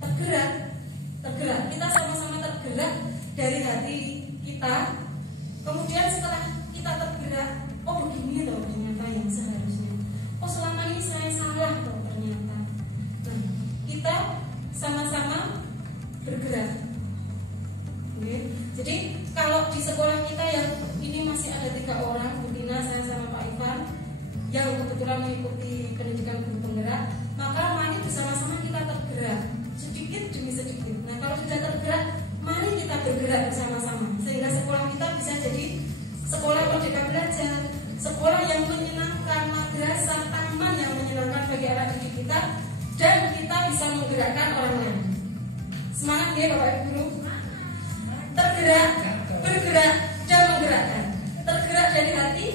tergerak. Kita sama-sama tergerak dari hati kita. Kemudian setelah kita tergerak, oh begini loh ternyata yang seharusnya. Oh selama ini saya salah loh ternyata. Nah, kita sama-sama bergerak. Oke. Jadi kalau di sekolah kita yang ini masih ada 3 orang, Bu Dina, saya sama Pak Ivan, yang kebetulan mengikuti pendidikan guru penggerak, maka mari bersama-sama kita tergerak sedikit demi sedikit. Nah kalau sudah tergerak, mari kita bergerak bersama-sama sehingga sekolah kita bisa jadi sekolah merdeka belajar, sekolah yang menyenangkan, madrasah, taman yang menyenangkan bagi anak didik kita, dan kita bisa menggerakkan orang lain. Semangat ya Bapak Ibu Guru. Tergerak, bergerak, dan menggerakkan. Tergerak dari hati,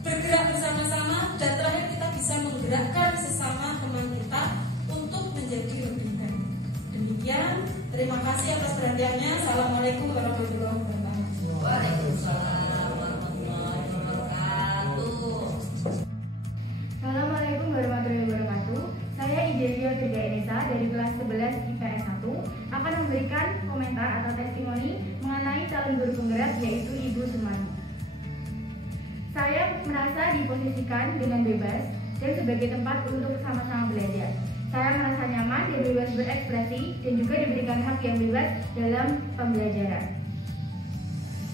bergerak bersama-sama, dan terakhir kita bisa menggerakkan sesama teman kita untuk menjadi lebih baik. Demikian, terima kasih atas perhatiannya. Assalamualaikum warahmatullahi wabarakatuh. Waalaikumsalam warahmatullahi wabarakatuh. Assalamualaikum warahmatullahi wabarakatuh. Saya Idelio Tirga Enesa dari kelas 11 IPS 1 akan memberikan komentar atau testimoni mengenai calon guru penggerak yaitu Ibu Sumarni. Saya merasa diposisikan dengan bebas dan sebagai tempat untuk sama-sama belajar. Saya merasa nyaman dan bebas berekspresi dan juga diberikan hak yang bebas dalam pembelajaran.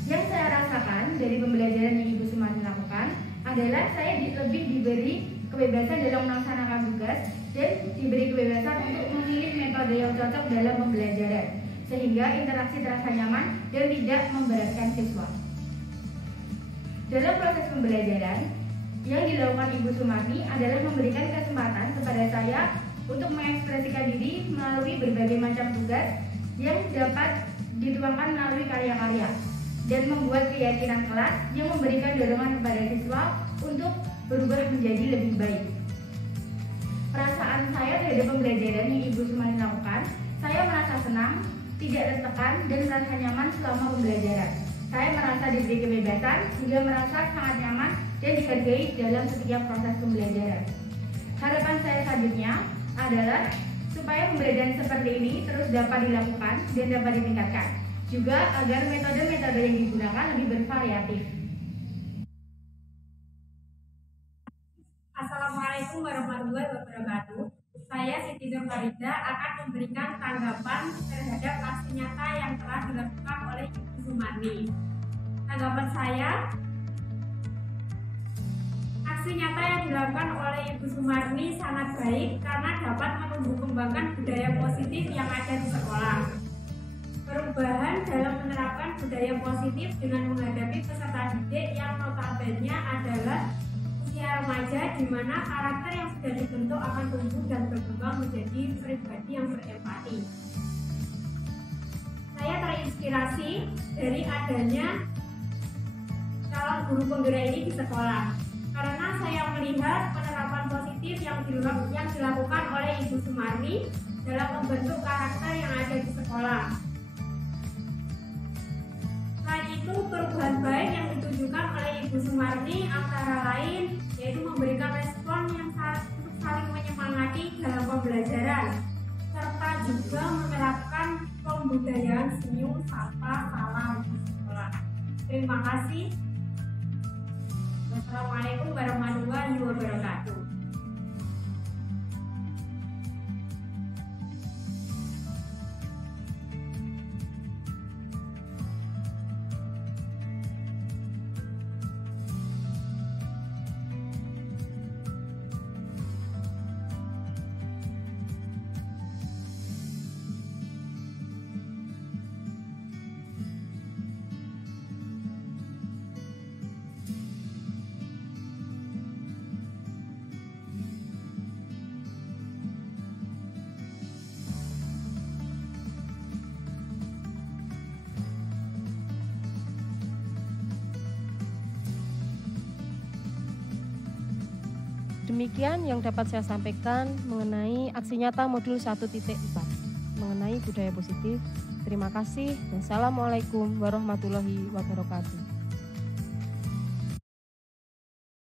Yang saya rasakan dari pembelajaran yang Ibu Sumarni lakukan adalah saya lebih diberi kebebasan dalam melaksanakan tugas dan diberi kebebasan untuk memilih metode yang cocok dalam pembelajaran sehingga interaksi terasa nyaman dan tidak memberatkan siswa. Dalam proses pembelajaran yang dilakukan Ibu Sumarni adalah memberikan kesempatan kepada saya untuk mengekspresikan diri melalui berbagai macam tugas yang dapat dituangkan melalui karya-karya dan membuat keyakinan kelas yang memberikan dorongan kepada siswa untuk berubah menjadi lebih baik. Perasaan saya terhadap pembelajaran yang Ibu Sumarni lakukan, saya merasa senang, tidak tertekan, dan merasa nyaman selama pembelajaran. Saya merasa diberi kebebasan, hingga merasa sangat nyaman dan dihargai dalam setiap proses pembelajaran. Harapan saya selanjutnya adalah supaya pembelajaran seperti ini terus dapat dilakukan dan dapat ditingkatkan. Juga agar metode-metode yang digunakan lebih bervariatif. Assalamualaikum warahmatullahi wabarakatuh. Saya Siti Nurfarida akan memberikan tanggapan terhadap aksi nyata yang telah dilakukan oleh Ibu Sumarni. Tanggapan saya, aksi nyata yang dilakukan oleh Ibu Sumarni sangat baik karena dapat menumbuh kembangkan budaya positif yang ada di sekolah. Perubahan dalam menerapkan budaya positif dengan menghadapi peserta didik yang notabene adalah usia remaja di mana karakter yang sudah dibentuk akan tumbuh dan berkembang menjadi pribadi yang berempati. Saya terinspirasi dari adanya calon guru penggerak ini di sekolah karena saya melihat penerapan positif yang dilakukan oleh Ibu Sumarni dalam membentuk karakter yang ada di sekolah. Selain itu, perubahan baik yang ditunjukkan oleh Ibu Sumarni antara lain yaitu memberikan respon yang untuk saling menyemangati dalam pembelajaran serta juga menerapkan pembudayaan senyum, sapa, salam di sekolah. Terima kasih. Wassalamualaikum warahmatullahi wabarakatuh. Demikian yang dapat saya sampaikan mengenai aksi nyata modul 1.4 mengenai budaya positif. Terima kasih. Wassalamualaikum warahmatullahi wabarakatuh.